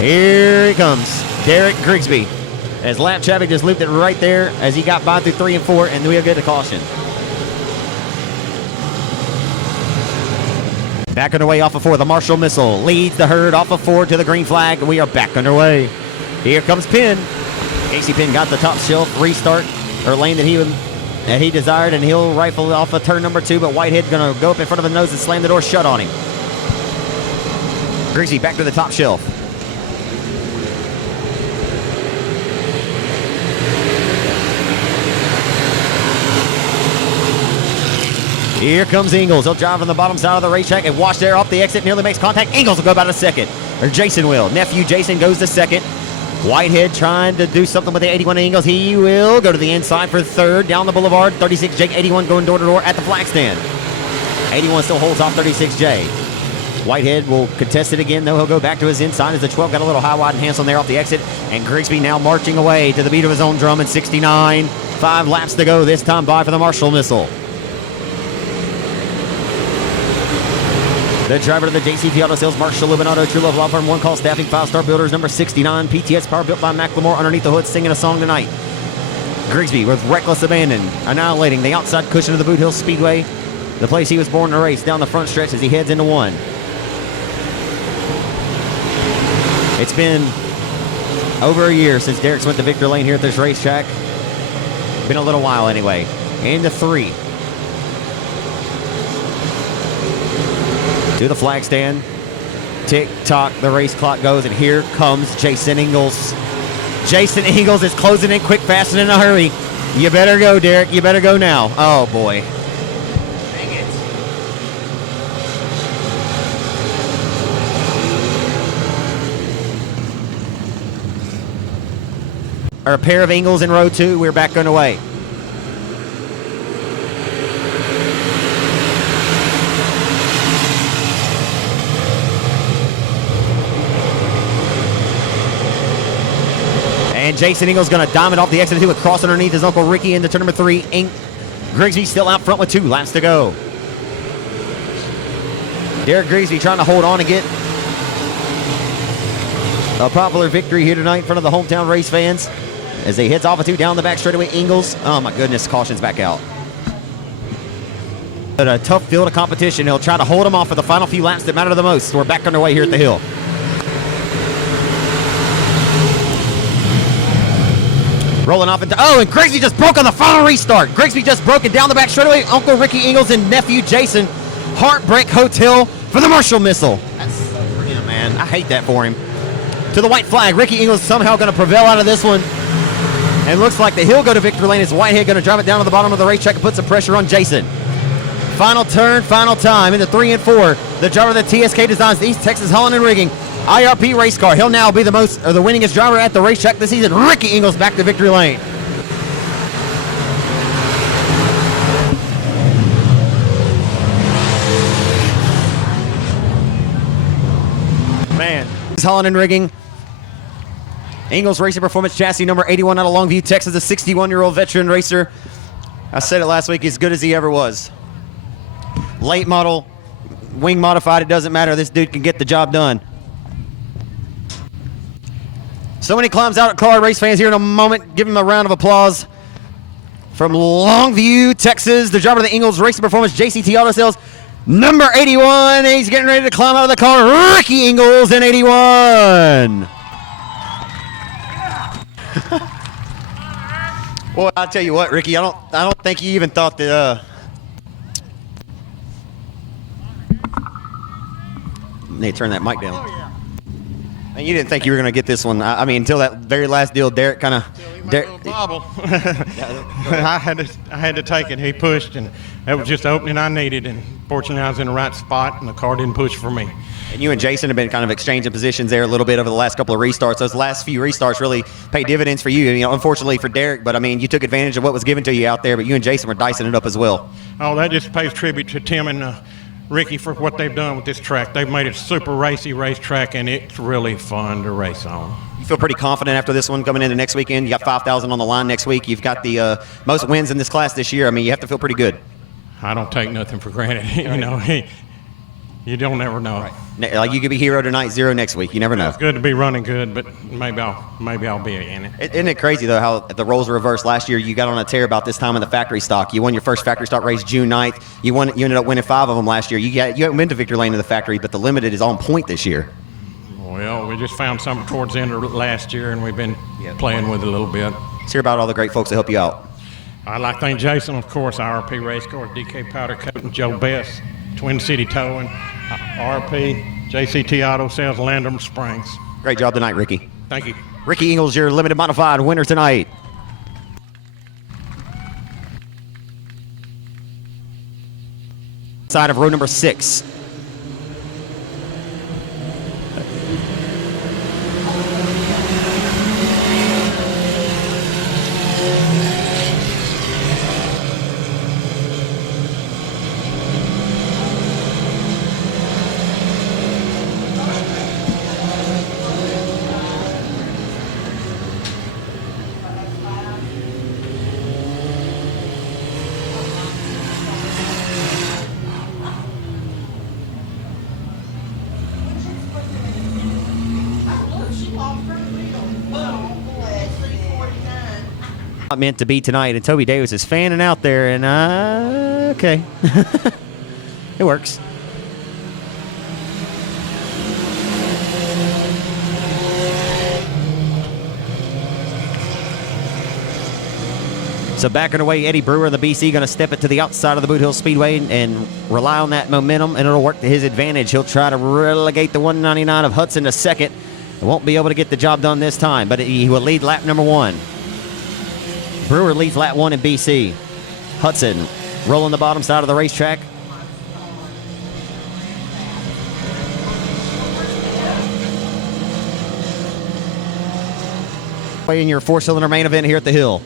Here he comes, Derek Grigsby. As lap traffic just looped it right there as he got by through 3 and 4, and we'll get a caution. Back underway off of 4. The Marshall Missile leads the herd off of 4 to the green flag, and we are back underway. Here comes Penn. Casey Penn got the top shelf restart, or lane that he desired, and he'll rifle off of turn number 2, but Whitehead's going to go up in front of the nose and slam the door shut on him. Grigsby back to the top shelf. Here comes Ingles. He'll drive on the bottom side of the racetrack and watch there off the exit. Nearly makes contact. Ingles will go about a second. Or Jason will. Nephew Jason goes to second. Whitehead trying to do something with the 81 Ingles. He will go to the inside for third. Down the boulevard. 36J. 81 going door to door at the flag stand. 81 still holds off 36J. Whitehead will contest it again, though. He'll go back to his inside as the 12 got a little high, wide, and hands on there off the exit. And Grigsby now marching away to the beat of his own drum at 69. 5 laps to go. This time by for the Marshall Missile. The driver of the JCT Auto Sales, Mark Shalubin True Love Law Firm, One Call Staffing, 5-Star Builders, number 69. PTS Power built by Macklemore underneath the hood, singing a song tonight. Grigsby with reckless abandon, annihilating the outside cushion of the Boothill Speedway, the place he was born to race, down the front stretch as he heads into 1. It's been over a year since Derek's went to victory lane here at this racetrack. Been a little while anyway. Into 3. To the flag stand. Tick-tock, the race clock goes, and here comes Jason Ingles. Jason Ingles is closing in quick, fast, and in a hurry. You better go, Derek. You better go now. Oh, boy. Dang it. A pair of Ingles in row 2. We're back underway. And Jason Ingles going to diamond off the exit 2 across underneath his Uncle Ricky into turn number 3. Grigsby still out front with 2 laps to go. Derek Grigsby trying to hold on and get a popular victory here tonight in front of the hometown race fans as he heads off a 2 down the back straightaway. Ingles, oh my goodness, caution's back out. But a tough field of competition. He'll try to hold him off for the final few laps that matter the most. We're back underway here at the hill. Rolling off into, and Grigsby just broke on the final restart. Grigsby just broke it down the back straightaway. Uncle Ricky Ingles and nephew Jason. Heartbreak Hotel for the Marshall Missile. That's so for him, man. I hate that for him. To the white flag. Ricky Ingles somehow going to prevail out of this one. And looks like he'll go to victory lane as Whitehead going to drive it down to the bottom of the racetrack and put some pressure on Jason. Final turn, final time into 3 and 4. The driver of the TSK Designs, the East Texas Hauling and Rigging IRP race car. He'll now be the winningest driver at the racetrack this season. Ricky Ingles back to victory lane. Man, Hauling and Rigging. Ingles Racing Performance Chassis number 81 out of Longview, Texas. A 61-year-old veteran racer. I said it last week, as good as he ever was. Late model, wing modified, it doesn't matter. This dude can get the job done. So many climbs out at car race fans here in a moment. Give him a round of applause. From Longview, Texas, the driver of the Ingles Racing Performance JCT Auto Sales, number 81. He's getting ready to climb out of the car. Ricky Ingles in 81. Well, I'll tell you what, Ricky, I don't think you even thought that need to turn that mic down. And you didn't think you were going to get this one. I mean, until that very last deal, Derek kind of. Bobble. I had to take it. He pushed, and that was just the opening I needed. And fortunately, I was in the right spot, and the car didn't push for me. And you and Jason have been kind of exchanging positions there a little bit over the last couple of restarts. Those last few restarts really paid dividends for you. Unfortunately for Derek, but I mean, you took advantage of what was given to you out there. But you and Jason were dicing it up as well. Oh, that just pays tribute to Tim and Ricky for what they've done with this track. They've made it a super racy racetrack, and it's really fun to race on. You feel pretty confident after this one coming into next weekend? You got 5,000 on the line next week. You've got the most wins in this class this year. I mean, you have to feel pretty good. I don't take nothing for granted. You don't ever know. Right. Like you could be hero tonight, zero next week. You never know. It's good to be running good, but maybe I'll be in it. Isn't it crazy though how the roles are reversed? Last year you got on a tear about this time in the factory stock. You won your first factory stock race June 9th. You ended up winning 5 of them last year. You haven't been to victory lane in the factory, but the limited is on point this year. Well, we just found something towards the end of last year, and we've been playing with it a little bit. Let's hear about all the great folks that help you out. I'd like to thank Jason, of course, IRP Race Car, DK Powder Coating, Joe Best, Twin City Towing, RP, JCT Auto Sales, Landrum Springs. Great job tonight, Ricky. Thank you. Ricky Ingles, your limited modified winner tonight. Side of row number 6. Not meant to be tonight, and Toby Davis is fanning out there, and okay. It works. So backing away, Eddie Brewer in the BC going to step it to the outside of the Boothill Speedway and rely on that momentum, and it'll work to his advantage. He'll try to relegate the 199 of Hudson to second. Won't be able to get the job done this time, but he will lead lap number 1. Brewer leads lap 1 in BC. Hudson rolling the bottom side of the racetrack. In your 4-cylinder main event here at the Hill.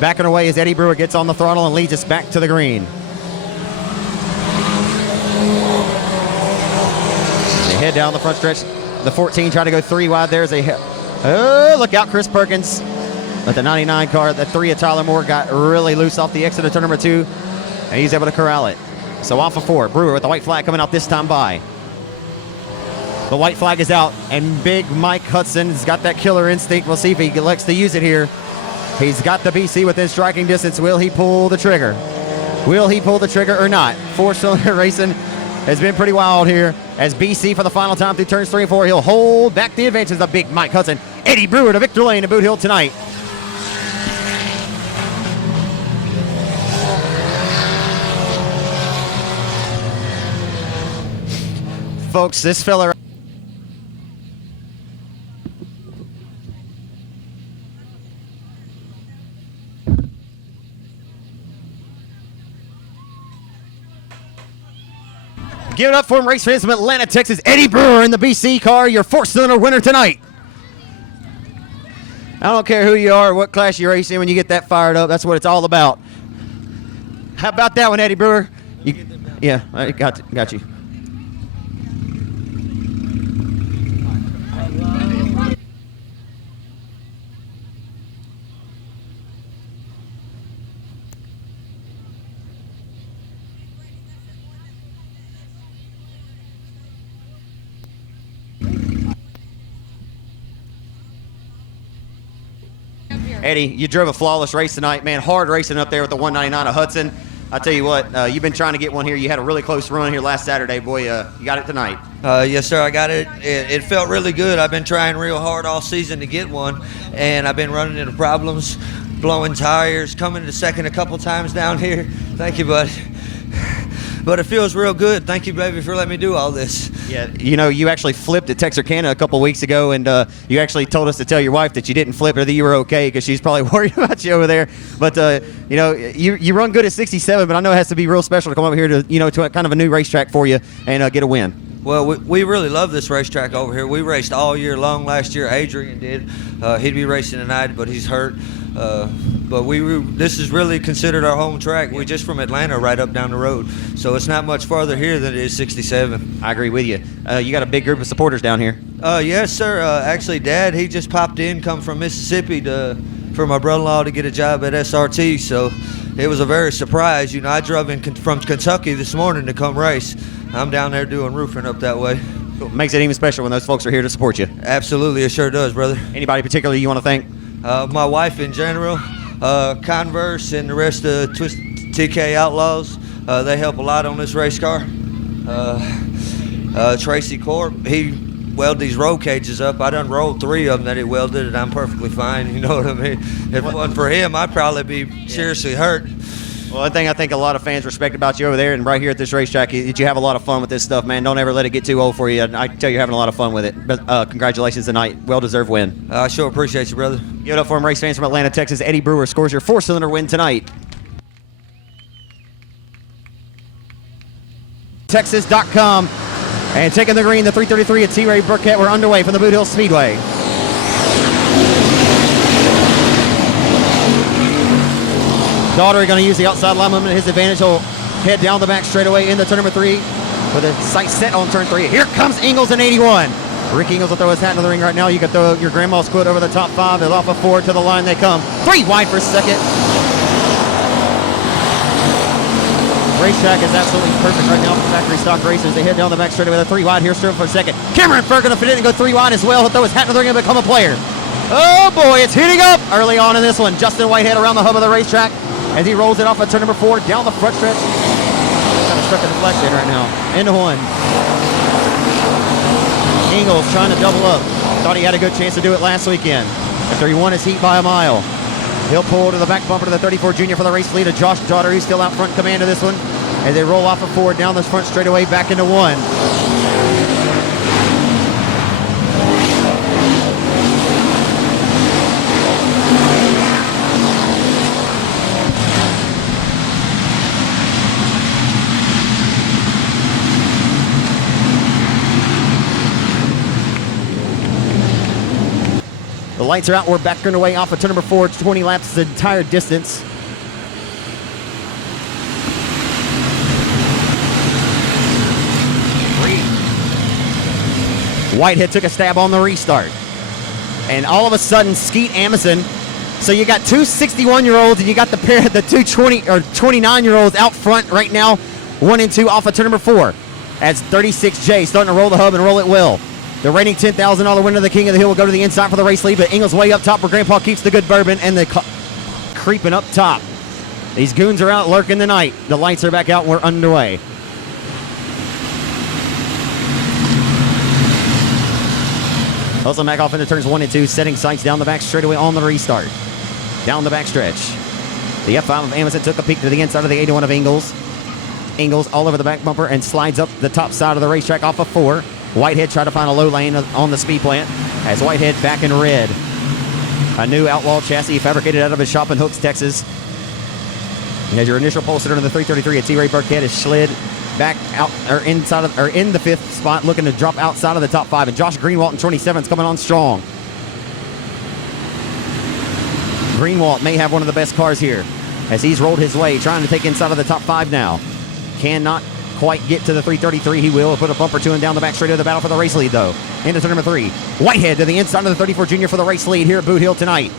Backing away as Eddie Brewer gets on the throttle and leads us back to the green. They head down the front stretch. The 14 try to go 3 wide there as they look out, Chris Perkins. But the 99 car, the 3 of Tyler Moore, got really loose off the exit of turn number 2, and he's able to corral it. So off of 4, Brewer with the white flag coming out this time by. The white flag is out, and big Mike Hudson's got that killer instinct. We'll see if he elects to use it here. He's got the BC within striking distance. Will he pull the trigger? Will he pull the trigger or not? 4-cylinder racing has been pretty wild here. As BC for the final time through turns 3 and 4, he'll hold back the advances of big Mike Hudson. Eddie Brewer to victory lane at Boothill tonight. Folks, this fella... Give it up for him, race fans from Atlanta, Texas. Eddie Brewer in the BC car, your 4-cylinder winner tonight. I don't care who you are or what class you're racing when you get that fired up. That's what it's all about. How about that one, Eddie Brewer? Yeah, I got you. Eddie, you drove a flawless race tonight, man. Hard racing up there with the 199 of Hudson. I tell you what, you've been trying to get one here. You had a really close run here last Saturday, boy. You got it tonight. Yes, sir. I got it. It felt really good. I've been trying real hard all season to get one, and I've been running into problems, blowing tires, coming to second a couple times down here. Thank you, buddy. But it feels real good. Thank you, baby, for letting me do all this. Yeah, you know, you actually flipped at Texarkana a couple weeks ago, and you actually told us to tell your wife that you didn't flip or that you were okay because she's probably worried about you over there. But, you know, you run good at 67, but I know it has to be real special to come over here to, you know, to a kind of a new racetrack for you and get a win. Well, we really love this racetrack over here. We raced all year long last year. Adrian did. He'd be racing tonight, but he's hurt. But this is really considered our home track. We're just from Atlanta, right up down the road. So it's not much farther here than it is 67. I agree with you. You got a big group of supporters down here. Yes, sir. Actually, Dad, he just popped in, come from Mississippi for my brother-in-law to get a job at SRT. So it was a very surprise. You know, I drove in from Kentucky this morning to come race. I'm down there doing roofing up that way. Makes it even special when those folks are here to support you. Absolutely, it sure does, brother. Anybody particular you want to thank? My wife in general, Converse, and the rest of TK Outlaws. They help a lot on this race car. Tracy Corp, he welded these roll cages up. I done rolled 3 of them that he welded, and I'm perfectly fine. You know what I mean? If it wasn't for him, I'd probably be seriously hurt. Well, one thing I think a lot of fans respect about you over there and right here at this racetrack is that you have a lot of fun with this stuff, man. Don't ever let it get too old for you. I can tell you're having a lot of fun with it. But congratulations tonight. Well-deserved win. I sure appreciate you, brother. Give it up for him, race fans from Atlanta, Texas. Eddie Brewer scores your 4-cylinder win tonight. Texas.com. And taking the green, the 333 at T-Ray Burkett. We're underway from the Boothill Speedway. Daugherty going to use the outside line movement at his advantage. He'll head down the back straightaway into turn number 3 with a sight set on turn 3. Here comes Ingles in 81. Rick Ingles will throw his hat into the ring right now. You can throw your grandma's quote over the top 5. They're off of 4 to the line they come. 3 wide for second. Racetrack is absolutely perfect right now for factory stock racers. They head down the back straightaway with a 3 wide here, straight for a second. Cameron Ferg going to fit in and go 3 wide as well. He'll throw his hat into the ring and become a player. Oh boy, it's heating up early on in this one. Justin Whitehead around the hub of the racetrack as he rolls it off at turn number 4 down the front stretch. Kind of stuck in the flex in right now. Into 1. Ingles trying to double up. Thought he had a good chance to do it last weekend after he won his heat by a mile. He'll pull to the back bumper to the 34 junior for the race leader, Josh Daugherty, who's still out front command of this one. As they roll off of 4 down this front straightaway back into 1. The lights are out. We're back underway off of turn number 4. 20 laps the entire distance. Whitehead took a stab on the restart. And all of a sudden, Skeet Amundsen. So you got two 61-year-olds and you got the pair, the two 29-year-olds out front right now, 1 and 2 off of turn number 4. As 36J starting to roll the hub and roll it well. The reigning $10,000 winner, the King of the Hill, will go to the inside for the race lead, but Ingles way up top where Grandpa keeps the good bourbon and the creeping up top. These goons are out lurking the night. The lights are back out and we're underway. Also back off into turns 1 and 2, setting sights down the back straightaway on the restart. Down the back stretch. The F5 of Amundsen took a peek to the inside of the 81 of Ingles. Ingles all over the back bumper and slides up the top side of the racetrack off of 4. Whitehead tried to find a low lane on the speed plant as Whitehead back in red. A new Outlaw chassis fabricated out of his shop in Hooks, Texas. As your initial pole sitter in the 333 at T-Ray Burkhead is slid back out or inside of, or in the 5th spot, looking to drop outside of the top 5. And Josh Greenwald in 27 is coming on strong. Greenwald may have one of the best cars here as he's rolled his way, trying to take inside of the top 5 now. Cannot quite get to the 333. He will put a bumper to him down the back straight of the battle for the race lead, though. Into turn number 3. Whitehead to the inside of the 34 Junior for the race lead here at Boothill tonight.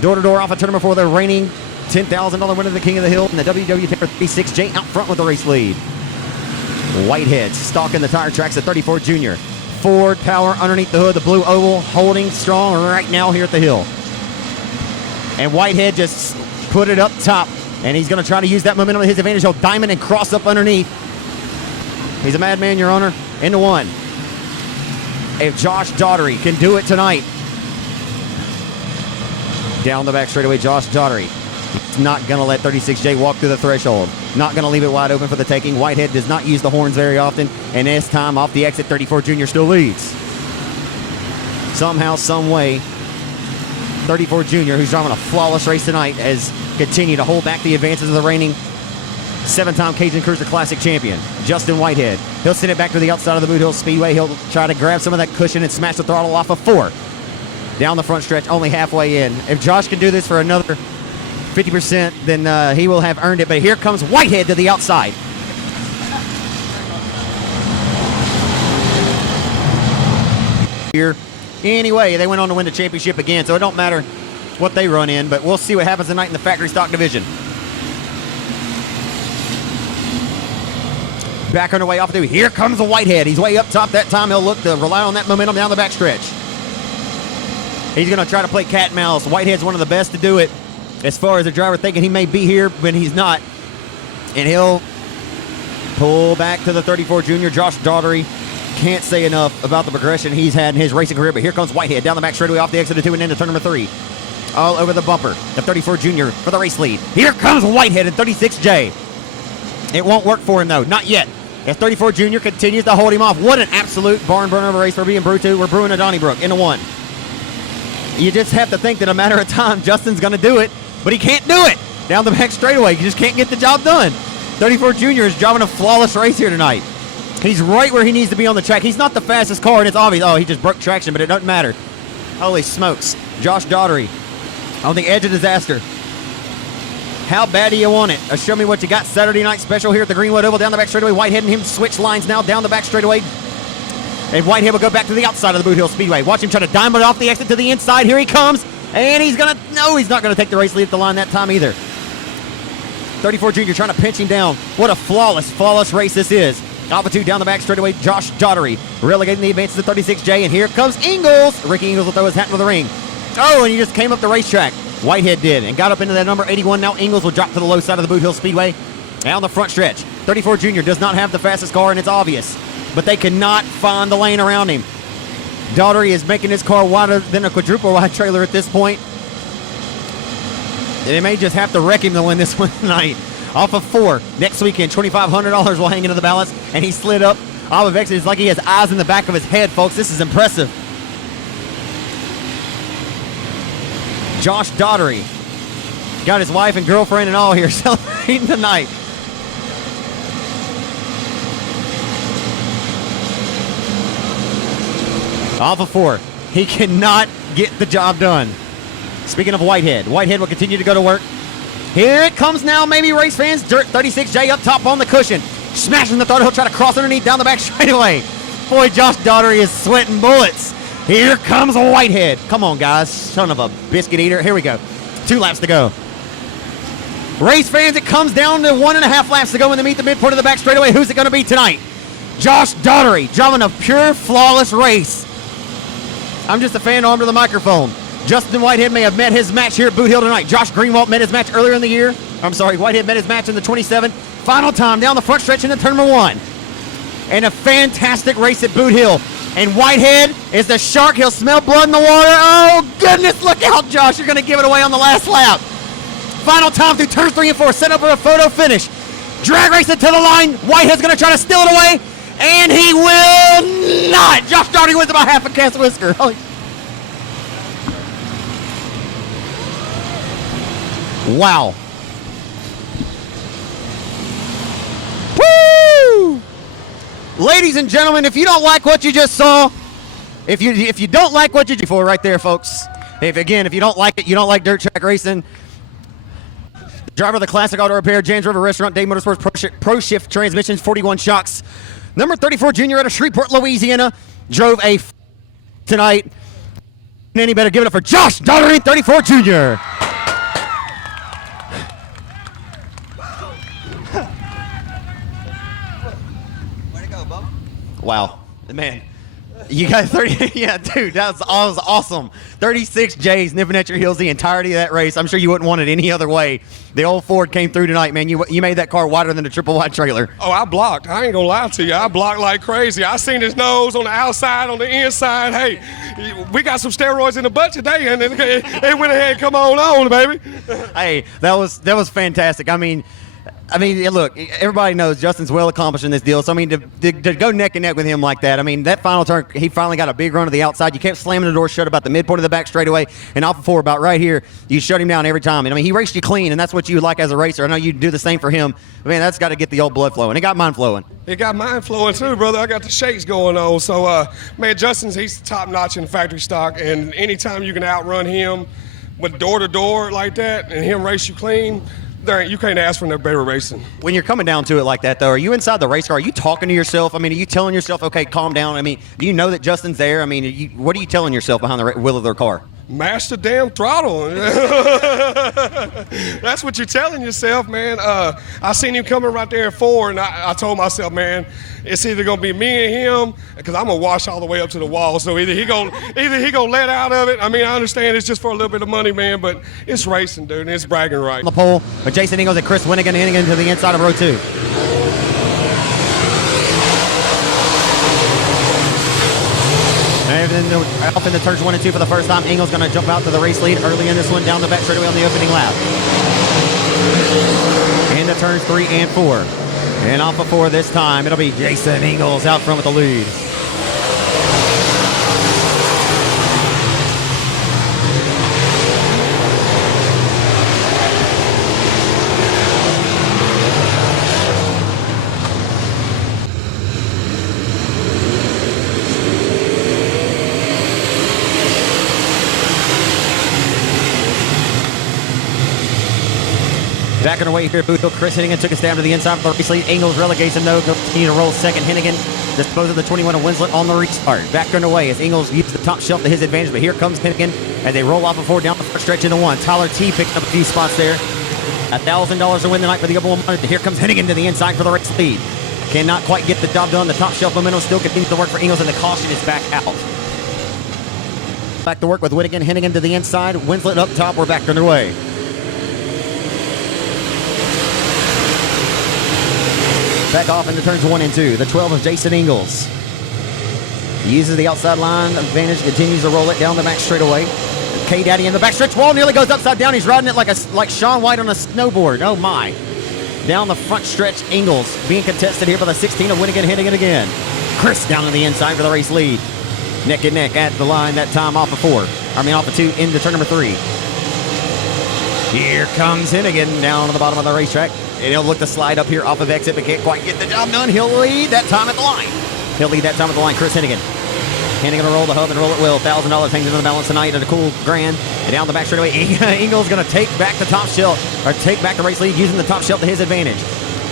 Door to door off of turn number 4. The reigning $10,000 winner, the King of the Hill, and the WW 36J out front with the race lead. Whitehead stalking the tire tracks at 34 Junior. Ford power underneath the hood, the blue oval holding strong right now here at the hill. And Whitehead just put it up top, and he's going to try to use that momentum to his advantage. He'll diamond and cross up underneath. He's a madman, Your Honor. Into 1. If Josh Daugherty can do it tonight. Down the back straightaway, Josh Daugherty. He's not going to let 36J walk through the threshold. Not going to leave it wide open for the taking. Whitehead does not use the horns very often, and this time off the exit, 34 Junior still leads. Somehow, some way, 34 Junior, who's driving a flawless race tonight, has continued to hold back the advances of the reigning 7-time Cajun Cruiser Classic champion, Justin Whitehead. He'll send it back to the outside of the Boothill Speedway. He'll try to grab some of that cushion and smash the throttle off of 4. Down the front stretch, only halfway in. If Josh can do this for another 50%, then he will have earned it. But here comes Whitehead to the outside. Here. Anyway, they went on to win the championship again, so it don't matter what they run in, but we'll see what happens tonight in the factory stock division. Back on the way off through. Here comes Whitehead. He's way up top that time. He'll look to rely on that momentum down the back stretch. He's going to try to play cat and mouse. Whitehead's one of the best to do it as far as the driver thinking he may be here when he's not. And he'll pull back to the 34 Junior, Josh Daugherty. Can't say enough about the progression he's had in his racing career, but here comes Whitehead down the back straightaway off the exit of 2 and into turn number 3. All over the bumper. The 34 Junior for the race lead. Here comes Whitehead in 36J. It won't work for him, though. Not yet. As 34 Junior continues to hold him off. What an absolute barn burner of a race for being Brew 2. We're brewing a Donnybrook into 1. You just have to think that a matter of time, Justin's going to do it, but he can't do it. Down the back straightaway. He just can't get the job done. 34 Junior is driving a flawless race here tonight. He's right where he needs to be on the track. He's not the fastest car, and it's obvious. Oh, he just broke traction, but it doesn't matter. Holy smokes. Josh Daugherty on the edge of disaster. How bad do you want it? Show me what you got. Saturday night special here at the Greenwood Oval. Down the back straightaway. Whitehead and him switch lines now. Down the back straightaway. And Whitehead will go back to the outside of the Boothill Speedway. Watch him try to diamond it off the exit to the inside. Here he comes. And he's going to... No, he's not going to take the race lead at the line that time either. 34 Junior trying to pinch him down. What a flawless race this is. Alpha 2 down the back straightaway, Josh Daugherty relegating the advances to 36J, and here comes Ingles. Ricky Ingles will throw his hat into the ring. Oh, and he just came up the racetrack. Whitehead did, and got up into that number 81. Now Ingles will drop to the low side of the Boothill Speedway. Down the front stretch. 34 Junior does not have the fastest car, and it's obvious. But they cannot find the lane around him. Daugherty is making his car wider than a quadruple wide trailer at this point. They may just have to wreck him to win this one tonight. Off of 4. Next weekend, $2,500 will hang into the balance, and he slid up off of exit. It's like he has eyes in the back of his head, folks. This is impressive. Josh Daugherty got his wife and girlfriend and all here celebrating tonight. Off of 4. He cannot get the job done. Speaking of Whitehead, Whitehead will continue to go to work. Here it comes now, maybe race fans. Dirt 36J up top on the cushion. Smashing the throttle. He'll try to cross underneath down the back straightaway. Boy, Josh Daugherty is sweating bullets. Here comes Whitehead. Come on, guys. Son of a biscuit eater. Here we go. 2 laps to go. Race fans, it comes down to 1.5 laps to go when they meet the midpoint of the back straightaway. Who's it going to be tonight? Josh Daugherty, driving a pure, flawless race. I'm just a fan under the microphone. Justin Whitehead may have met his match here at Boothill tonight. Josh Greenwood met his match earlier in the year. Whitehead met his match in the 27. Final time down the front stretch into turn number 1. And a fantastic race at Boothill. And Whitehead is the shark. He'll smell blood in the water. Oh, goodness, look out, Josh. You're going to give it away on the last lap. Final time through turns 3 and 4. Set up for a photo finish. Drag race it to the line. Whitehead's going to try to steal it away. And he will not. Josh Daugherty wins about half a cast whisker. Wow. Woo! Ladies and gentlemen, if you don't like what you just saw, if you don't like what you just for right there, folks. If you don't like it, you don't like dirt track racing. Driver of the Classic Auto Repair, James River Restaurant, Day Motorsports Pro Shift Transmissions, 41 shocks. Number 34 junior out of Shreveport, Louisiana, drove a tonight. And any better, give it up for Josh Daugherty, 34 junior. Way to go, Bub. Wow, man. You got 30, yeah, dude, that was awesome. 36 J's nipping at your heels the entirety of that race. I'm sure you wouldn't want it any other way. The old Ford came through tonight, man. You made that car wider than a triple wide trailer. Oh, I blocked. I ain't gonna lie to you. I blocked like crazy. I seen his nose on the outside, on the inside. Hey, we got some steroids in the butt today, and it went ahead and come on, baby. Hey, that was fantastic. I mean, look, everybody knows Justin's well accomplished in this deal. So, I mean, to go neck and neck with him like that, I mean, that final turn, he finally got a big run to the outside. You kept slamming the door shut about the midpoint of the back straightaway, and off of 4 about right here, you shut him down every time. And, I mean, he raced you clean, and that's what you like as a racer. I know you do the same for him. I mean, that's got to get the old blood flowing. It got mine flowing. It got mine flowing too, brother. I got the shakes going on. So, man, Justin's, he's top-notch in factory stock, and anytime you can outrun him with door-to-door like that and him race you clean, you can't ask for no better racing. When you're coming down to it like that, though, are you inside the race car? Are you talking to yourself? I mean, are you telling yourself, okay, calm down? I mean, do you know that Justin's there? I mean, what are you telling yourself behind the wheel of their car? Mash the damn throttle. That's what you're telling yourself, man. I seen him coming right there at 4, and I told myself, man, it's either gonna be me and him, because I'm gonna wash all the way up to the wall. So either he gonna let out of it. I mean, I understand it's just for a little bit of money, man, but it's racing, dude, and it's bragging right. On the pole with Jason Ingalls and Chris Winnigan to the inside of row 2. And then off into turns 1 and 2 for the first time. Ingalls going to jump out to the race lead early in this one, down the back straightaway on the opening lap. Into turns 3 and 4. And off of 4 this time, it'll be Jason Ingalls out front with the lead. Back on the way here at Boothill, Chris Hennigan took us down to the inside for the race lead. Ingalls relegates him, though. Continue to roll second. Hennigan disposes of the 21 of Winslet on the restart. Back on the way as Ingalls uses the top shelf to his advantage, but here comes Hennigan as they roll off of 4 down the front stretch into 1. Tyler T picking up a few spots there. $1,000 to win the night for the Upper 100. Here comes Hennigan to the inside for the race lead. Cannot quite get the job done. The top shelf momentum still continues to work for Ingalls, and the caution is back out. Back to work with Whittigan. Hennigan to the inside. Winslet up top. We're back on their way. Back off into turns 1 and 2. The 12 of Jason Ingalls. He uses the outside line advantage, continues to roll it down the back straightaway. K-Daddy in the backstretch wall nearly goes upside down. He's riding it like Shaun White on a snowboard. Oh my. Down the front stretch, Ingalls being contested here by the 16 of Winnigan, hitting it again. Chris down on the inside for the race lead. Neck and neck at the line that time off of 2 into turn number 3. Here comes Hennigan down to the bottom of the racetrack. And he'll look to slide up here off of exit, but can't quite get the job done. He'll lead that time at the line. Chris Hennigan. Hennigan to roll the hub and roll it well. $1,000 hangs into the balance tonight at a cool grand. And down the back straightaway, Ingles going to take back the top shelf, or take back the race lead using the top shelf to his advantage.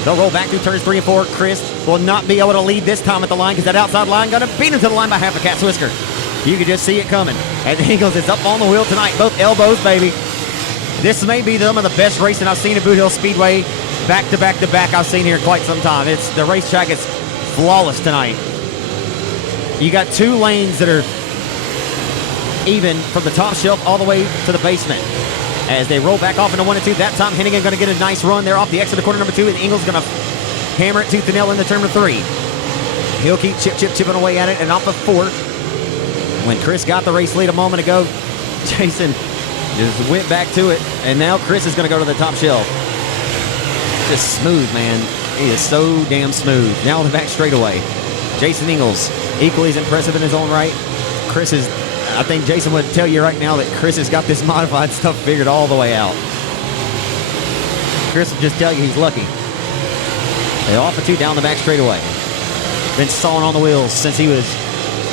They'll roll back through turns 3 and 4. Chris will not be able to lead this time at the line because that outside line going to beat him to the line by half a cat's whisker. You can just see it coming. And Ingles is up on the wheel tonight. Both elbows, baby. This may be some of the best racing I've seen at Boothill Speedway. Back to back to back I've seen here in quite some time. The racetrack is flawless tonight. You got 2 lanes that are even from the top shelf all the way to the basement. As they roll back off into 1 and 2, that time Hennigan going to get a nice run there off the exit of corner number 2, and Ingles going to hammer it tooth and nail into turn number 3. He'll keep chipping away at it, and off of 4. When Chris got the race lead a moment ago, Jason just went back to it, and now Chris is going to go to the top shelf. Just smooth, man. He is so damn smooth. Now on the back straightaway, Jason Ingles, equally as impressive in his own right. I think Jason would tell you right now that Chris has got this modified stuff figured all the way out. Chris will just tell you he's lucky. They off of 2 down the back straightaway. Been sawing on the wheels since he was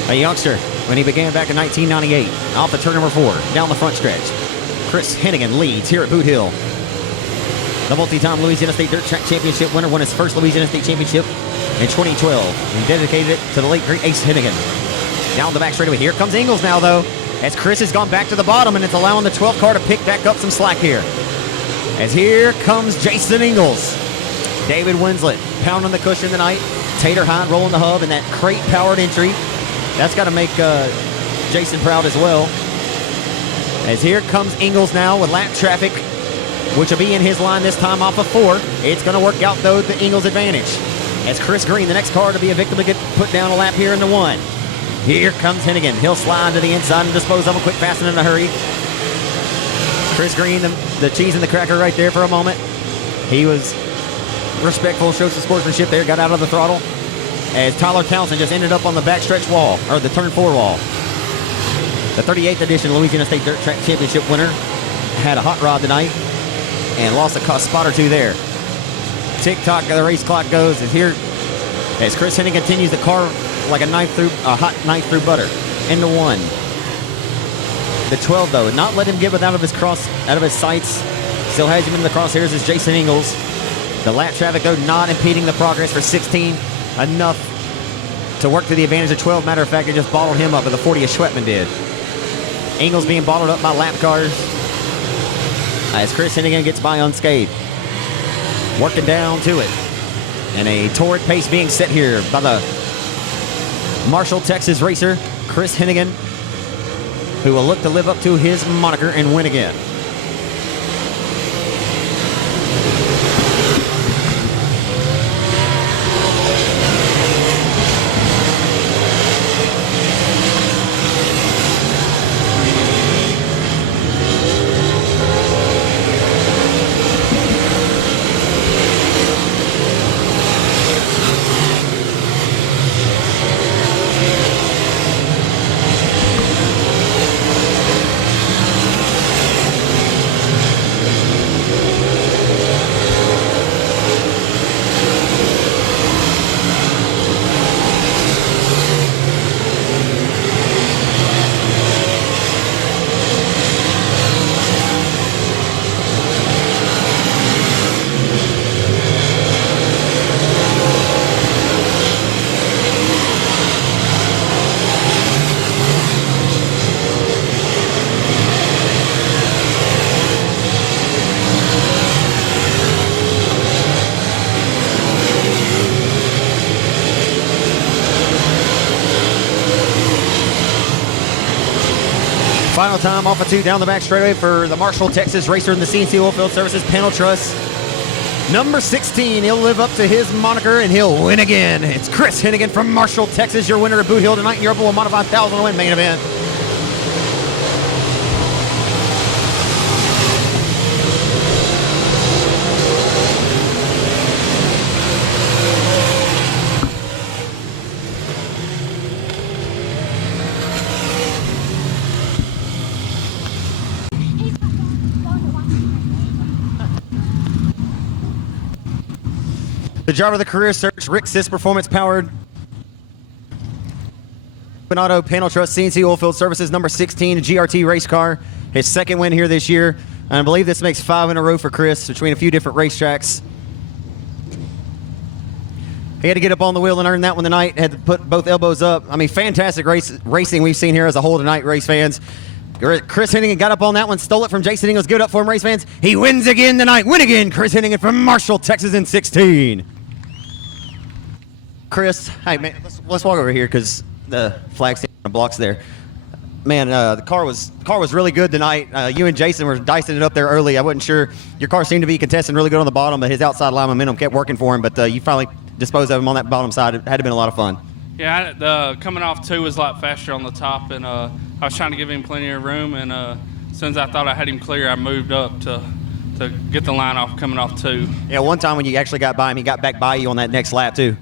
a youngster when he began back in 1998. Off of turn number 4, down the front stretch. Chris Hennigan leads here at Boothill. The multi-time Louisiana State Dirt Track Championship winner won his first Louisiana State Championship in 2012 and dedicated it to the late great Ace Hennigan. Down the back straightaway. Here comes Ingles now, though, as Chris has gone back to the bottom, and it's allowing the 12th car to pick back up some slack here. As here comes Jason Ingles. David Winslet pounding the cushion tonight. Tater Hyde rolling the hub, and that crate-powered entry. That's got to make Jason proud as well. As here comes Ingles now with lap traffic, which will be in his line this time off of 4. It's going to work out, though, the Ingles advantage. As Chris Green, the next car to be a victim, to get put down a lap here in the 1. Here comes Hennigan. He'll slide to the inside and dispose of him quick, fast, and in a hurry. Chris Green, the cheese and the cracker right there for a moment. He was respectful, showed some sportsmanship there, got out of the throttle. As Tyler Townsend just ended up on the backstretch wall, or the turn 4 wall. The 38th edition Louisiana State Dirt Track Championship winner had a hot rod tonight and lost a spot or 2 there. Tick-tock, the race clock goes, and here, as Chris Hennigan continues to carve like a hot knife through butter into 1. The 12, though, not let him get out of his sights. Still has him in the crosshairs is Jason Ingles. The lap traffic, though, not impeding the progress for 16. Enough to work to the advantage of 12. Matter of fact, it just bottled him up, but the 40 as Schwetman did. Ingles being bottled up by lap cars as Chris Hennigan gets by unscathed. Working down to it. And a torrid pace being set here by the Marshall, Texas racer, Chris Hennigan, who will look to live up to his moniker and win again. Final time off of 2 down the back straightaway for the Marshall, Texas racer in the CNC Oilfield Services panel truss. Number 16, he'll live up to his moniker and he'll win again. It's Chris Hennigan from Marshall, Texas, your winner at Boothill tonight in your Upper Modified 1,000 to win main event. The driver of the career search, Rick Sis Performance Powered Auto Panel Trust CNC Oilfield Services number 16 GRT race car. His second win here this year. And I believe this makes 5 in a row for Chris between a few different racetracks. He had to get up on the wheel and earn that one tonight. Had to put both elbows up. I mean, fantastic racing we've seen here as a whole tonight, race fans. Chris Hennigan got up on that one, stole it from Jason Ingles. Good up for him, race fans. He wins again tonight. Win again, Chris Hennigan from Marshall, Texas in 16. Chris, hey, man, let's walk over here because the flag's on the blocks there. Man, the car was really good tonight. You and Jason were dicing it up there early. I wasn't sure. Your car seemed to be contesting really good on the bottom, but his outside line momentum kept working for him. But you finally disposed of him on that bottom side. It had to been a lot of fun. Yeah, coming off 2 was a lot faster on the top, and I was trying to give him plenty of room. And as soon as I thought I had him clear, I moved up to get the line off coming off 2. Yeah, one time when you actually got by him, he got back by you on that next lap too.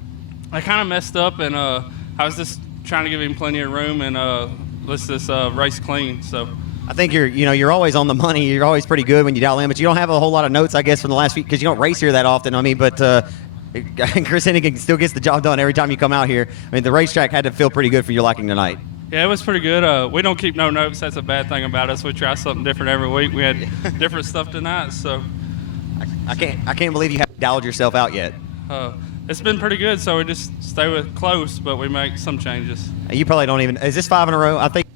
I kind of messed up, and I was just trying to give him plenty of room and let's just race clean. So I think you're always on the money. You're always pretty good when you dial in, but you don't have a whole lot of notes, I guess, from the last week because you don't race here that often. I mean, but Chris Hennigan still gets the job done every time you come out here. I mean, the racetrack had to feel pretty good for your liking tonight. Yeah, it was pretty good. We don't keep no notes. That's a bad thing about us. We try something different every week. We had different stuff tonight, so I can't believe you haven't dialed yourself out yet. It's been pretty good, so we just stay with close, but we make some changes. You probably don't even. Is this 5 in a row? I think.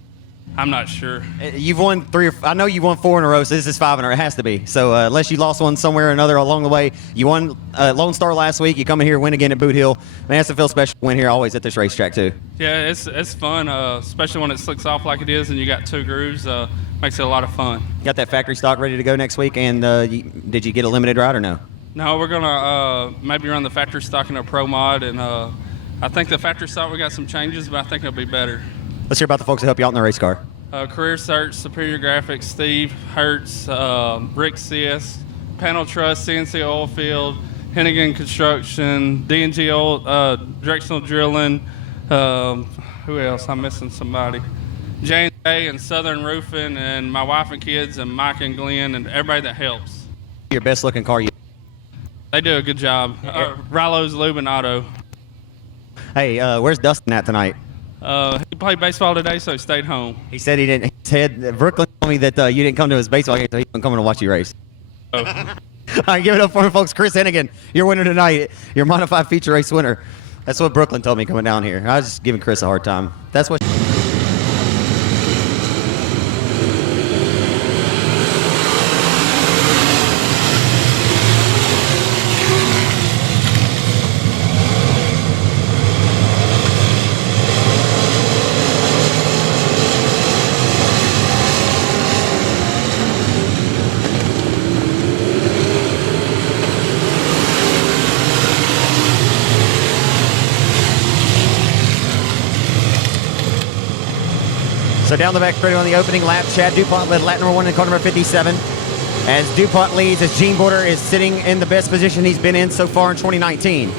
I'm not sure. You've won 3 or I know you won 4 in a row, so this is 5 in a row. It has to be. So unless you lost one somewhere or another along the way, you won Lone Star last week. You come in here, win again at Boothill. Man, it's a feel special win here always at this racetrack too. Yeah, it's fun, especially when it slicks off like it is, and you got 2 grooves. Makes it a lot of fun. You got that factory stock ready to go next week, and did you get a limited ride or no? No, we're gonna maybe run the factory stock in a pro mod, and I think the factory stock we got some changes, but I think it'll be better. Let's hear about the folks that help you out in the race car. Career Search, Superior Graphics, Steve Hertz, Rick Sis, Panel Trust, CNC Oilfield, Hennigan Construction, D&G Oil, Directional Drilling. Who else? I'm missing somebody. J&J and Southern Roofing, and my wife and kids, and Mike and Glenn, and everybody that helps. Your best looking car. They do a good job. Rilo's Lube and Auto. Hey, where's Dustin at tonight? He played baseball today, so he stayed home. He said he didn't. He said Brooklyn told me that you didn't come to his baseball game, so he wasn't coming to watch you race. Oh. All right, give it up for him, folks. Chris Hennigan, your winner tonight, your modified feature race winner. That's what Brooklyn told me coming down here. I was just giving Chris a hard time. That's what. So down the back straight on the opening lap, Chad DuPont led lap number 1 in car number 57. As DuPont leads, as Gene Border is sitting in the best position he's been in so far in 2019.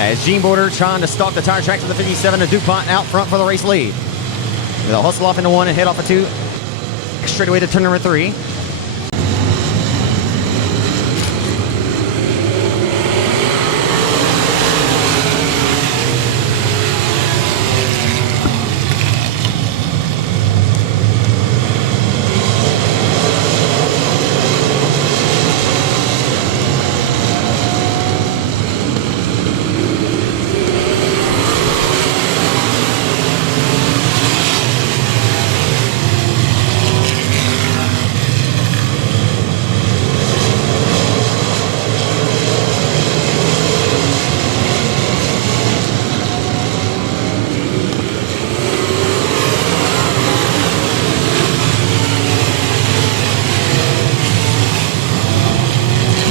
As Gene Border trying to stalk the tire tracks of the 57, and DuPont out front for the race lead. They'll hustle off into 1 and head off a 2. Straight away to turn number 3.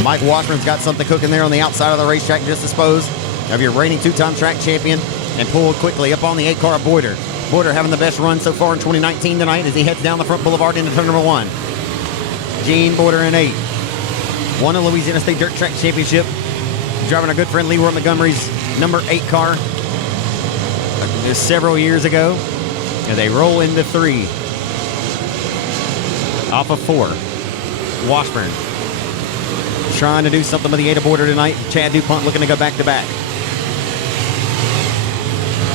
Mike Washburn's got something cooking there on the outside of the racetrack. Just disposed of your reigning 2-time track champion and pulled quickly up on the 8-car of Boyder. Boyder having the best run so far in 2019 tonight as he heads down the front boulevard into turn number 1. Gene Boyder in 8. Won a Louisiana State Dirt Track Championship, driving our good friend Leroy Montgomery's number 8 car several years ago. And they roll into 3. Off of 4. Washburn trying to do something with the 8 of Boyder tonight. Chad DuPont looking to go back to back.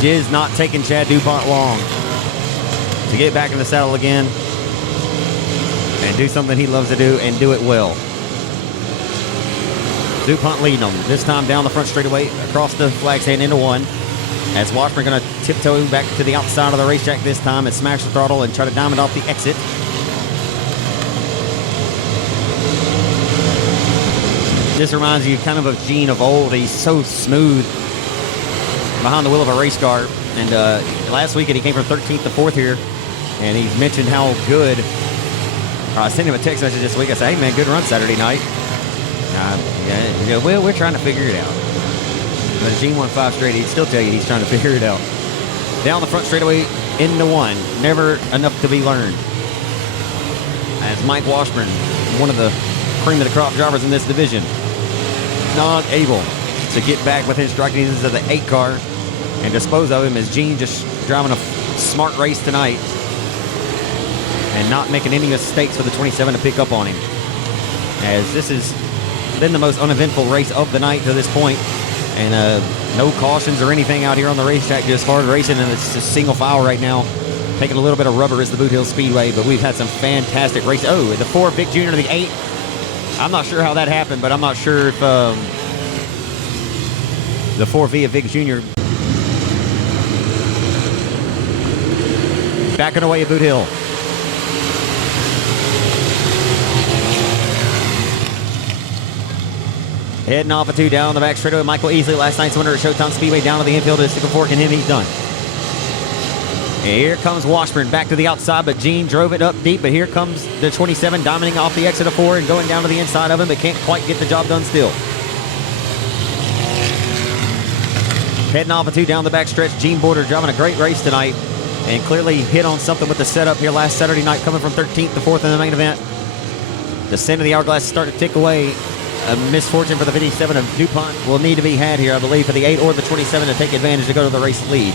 Jizz not taking Chad DuPont long to get back in the saddle again and do something he loves to do and do it well. DuPont leading them. This time down the front straightaway, across the flags heading into one. As Washburn going to tiptoe back to the outside of the racetrack this time and smash the throttle and try to diamond off the exit. This reminds you kind of Gene of old. He's so smooth behind the wheel of a race car. And last weekend he came from 13th to 4th here, and he's mentioned how good. I sent him a text message this week. I said, hey man, good run Saturday night. Well, we're trying to figure it out. But Gene won 5 straight. He'd still tell you he's trying to figure it out. Down the front straightaway into one. Never enough to be learned. As Mike Washburn, one of the cream of the crop drivers in this division, not able to get back within striking distance of the 8 car and dispose of him, as Gene just driving a smart race tonight and not making any mistakes for the 27 to pick up on him. As this has been the most uneventful race of the night to this point. And no cautions or anything out here on the racetrack, just hard racing, and it's just single file right now. Taking a little bit of rubber is the Boothill Speedway, but we've had some fantastic races. Oh, the 4 Vic Jr. to the 8. I'm not sure how that happened, but I'm not sure if the 4V of Vic Jr. Backing away at Boothill. Heading off a 2 down the back straightaway. Michael Easley, last night's winner at Showtime Speedway, down to the infield to stick a fork in him. He's done. And here comes Washburn back to the outside, but Gene drove it up deep. But here comes the 27, diamonding off the exit of 4 and going down to the inside of him, but can't quite get the job done still. Heading off a 2 down the back stretch. Gene Border driving a great race tonight and clearly hit on something with the setup here last Saturday night, coming from 13th to 4th in the main event. The center of the hourglass is starting to tick away. A misfortune for the 57 of DuPont will need to be had here, I believe, for the 8 or the 27 to take advantage to go to the race lead.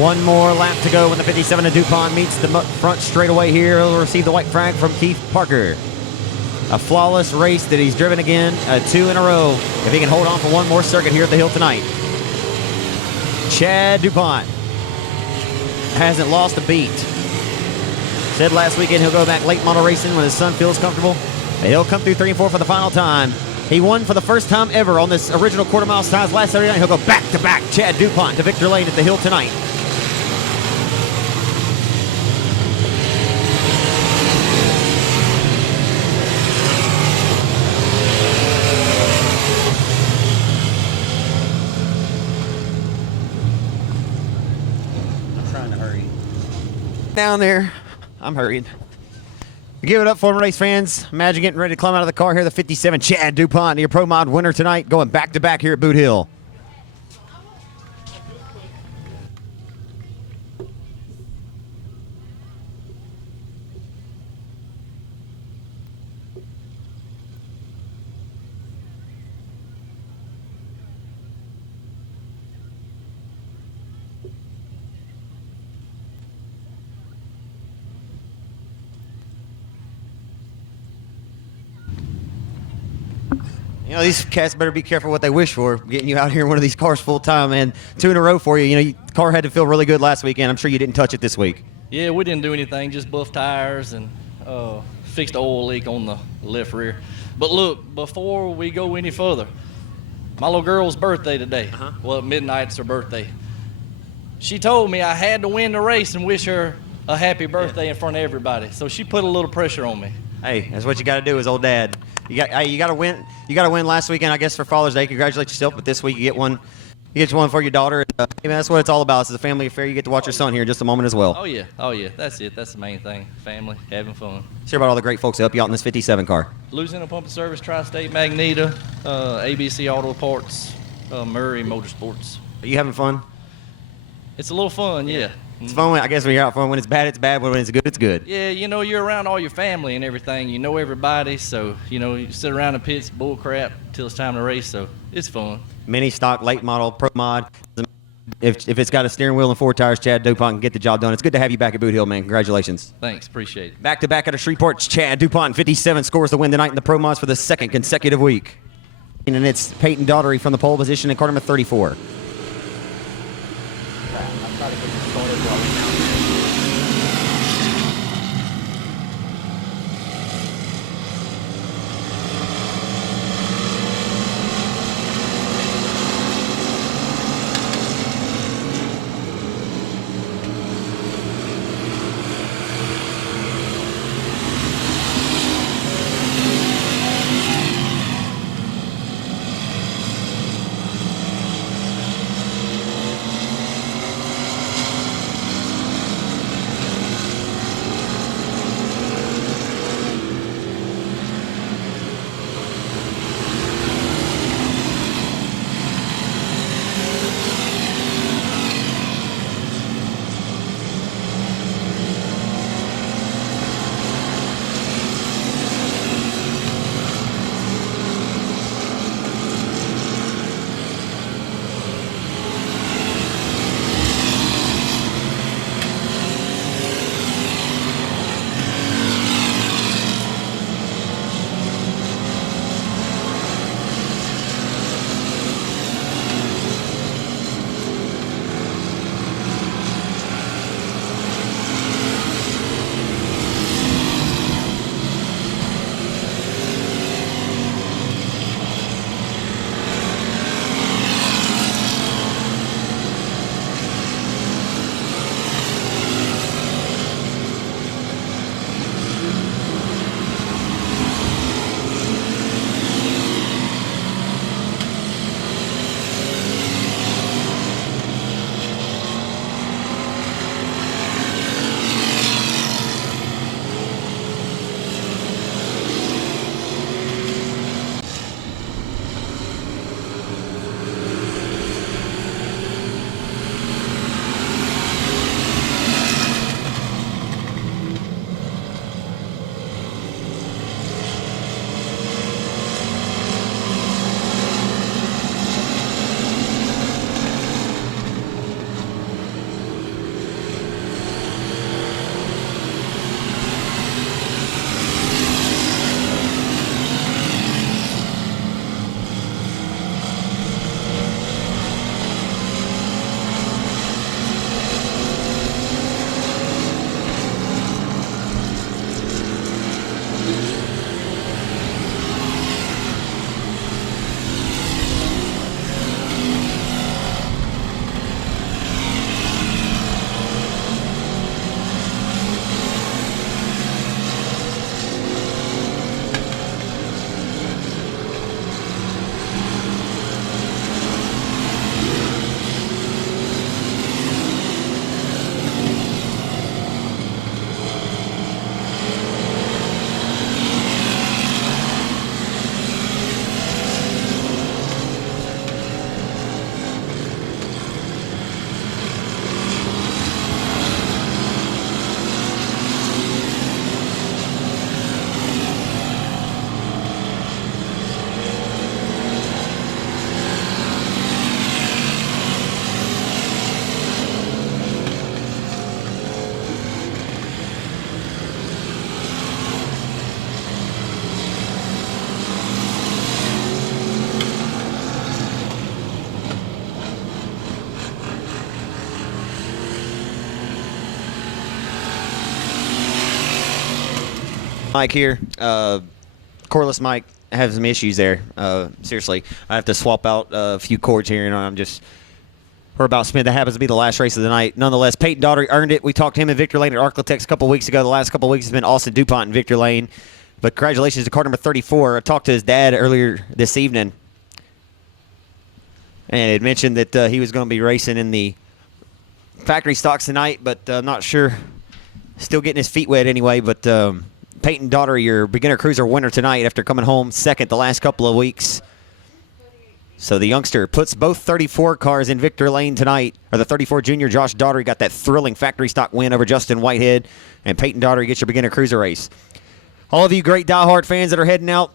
One more lap to go when the 57 of DuPont meets the front straightaway here. He'll receive the white flag from Keith Parker. A flawless race that he's driven again, 2 in a row. If he can hold on for one more circuit here at the hill tonight. Chad DuPont hasn't lost a beat. Said last weekend he'll go back late model racing when his son feels comfortable. And he'll come through 3 and 4 for the final time. He won for the first time ever on this original quarter mile styles last Saturday night. He'll go back to back Chad DuPont to Victor Lane at the hill tonight. Down there, I'm hurried. Give it up for race fans. Imagine getting ready to climb out of the car here. The 57 Chad DuPont, your Pro Mod winner tonight, going back to back here at Boothill. You know, these cats better be careful what they wish for, getting you out here in one of these cars full time, man. 2 in a row for you. You know, the car had to feel really good last weekend. I'm sure you didn't touch it this week. Yeah, we didn't do anything, just buffed tires and fixed the oil leak on the left rear. But look, before we go any further, my little girl's birthday today. Well, at midnight, it's her birthday. She told me I had to win the race and wish her a happy birthday in front of everybody. So she put a little pressure on me. Hey, that's what you got to do as old dad. You got to win. You got to win last weekend, I guess, for Father's Day. Congratulate yourself, but this week you get one. You get one for your daughter. Hey, man, that's what it's all about. It's a family affair. You get to watch your son here in just a moment as well. Oh yeah, that's it. That's the main thing. Family, having fun. Share about all the great folks that help you out in this 57 car. Louisiana Pumping Service, Tri-State Magneto, ABC Auto Parts, Murray Motorsports. Are you having fun? It's a little fun, yeah. It's fun, I guess, when you're out fun. When it's bad, it's bad. When it's good, it's good. Yeah, you know, you're around all your family and everything. You know everybody, so, you know, you sit around the pits, bull crap, till it's time to race, so it's fun. Mini stock, late model, pro mod. If it's got a steering wheel and 4 tires, Chad DuPont can get the job done. It's good to have you back at Boothill, man. Congratulations. Thanks, appreciate it. Back to back out of Shreveport, Chad DuPont, 57, scores the win tonight in the pro mods for the 2nd consecutive week. And it's Peyton Daughtery from the pole position in car number 34. Mike here. Cordless mic. I have some issues there. Seriously, I have to swap out a few cords here, and we're about to spin. That happens to be the last race of the night. Nonetheless, Peyton Daugherty earned it. We talked to him in Victor Lane at Arklatex a couple weeks ago. The last couple of weeks has been Austin DuPont in Victor Lane. But congratulations to car number 34. I talked to his dad earlier this evening, and had mentioned that he was going to be racing in the factory stocks tonight, but I'm not sure. Still getting his feet wet anyway, but Peyton Daugherty, your beginner cruiser winner tonight after coming home second the last couple of weeks. So the youngster puts both 34 cars in Victor Lane tonight. Or the 34 junior Josh Daugherty got that thrilling factory stock win over Justin Whitehead. And Peyton Daugherty gets your beginner cruiser race. All of you great diehard fans that are heading out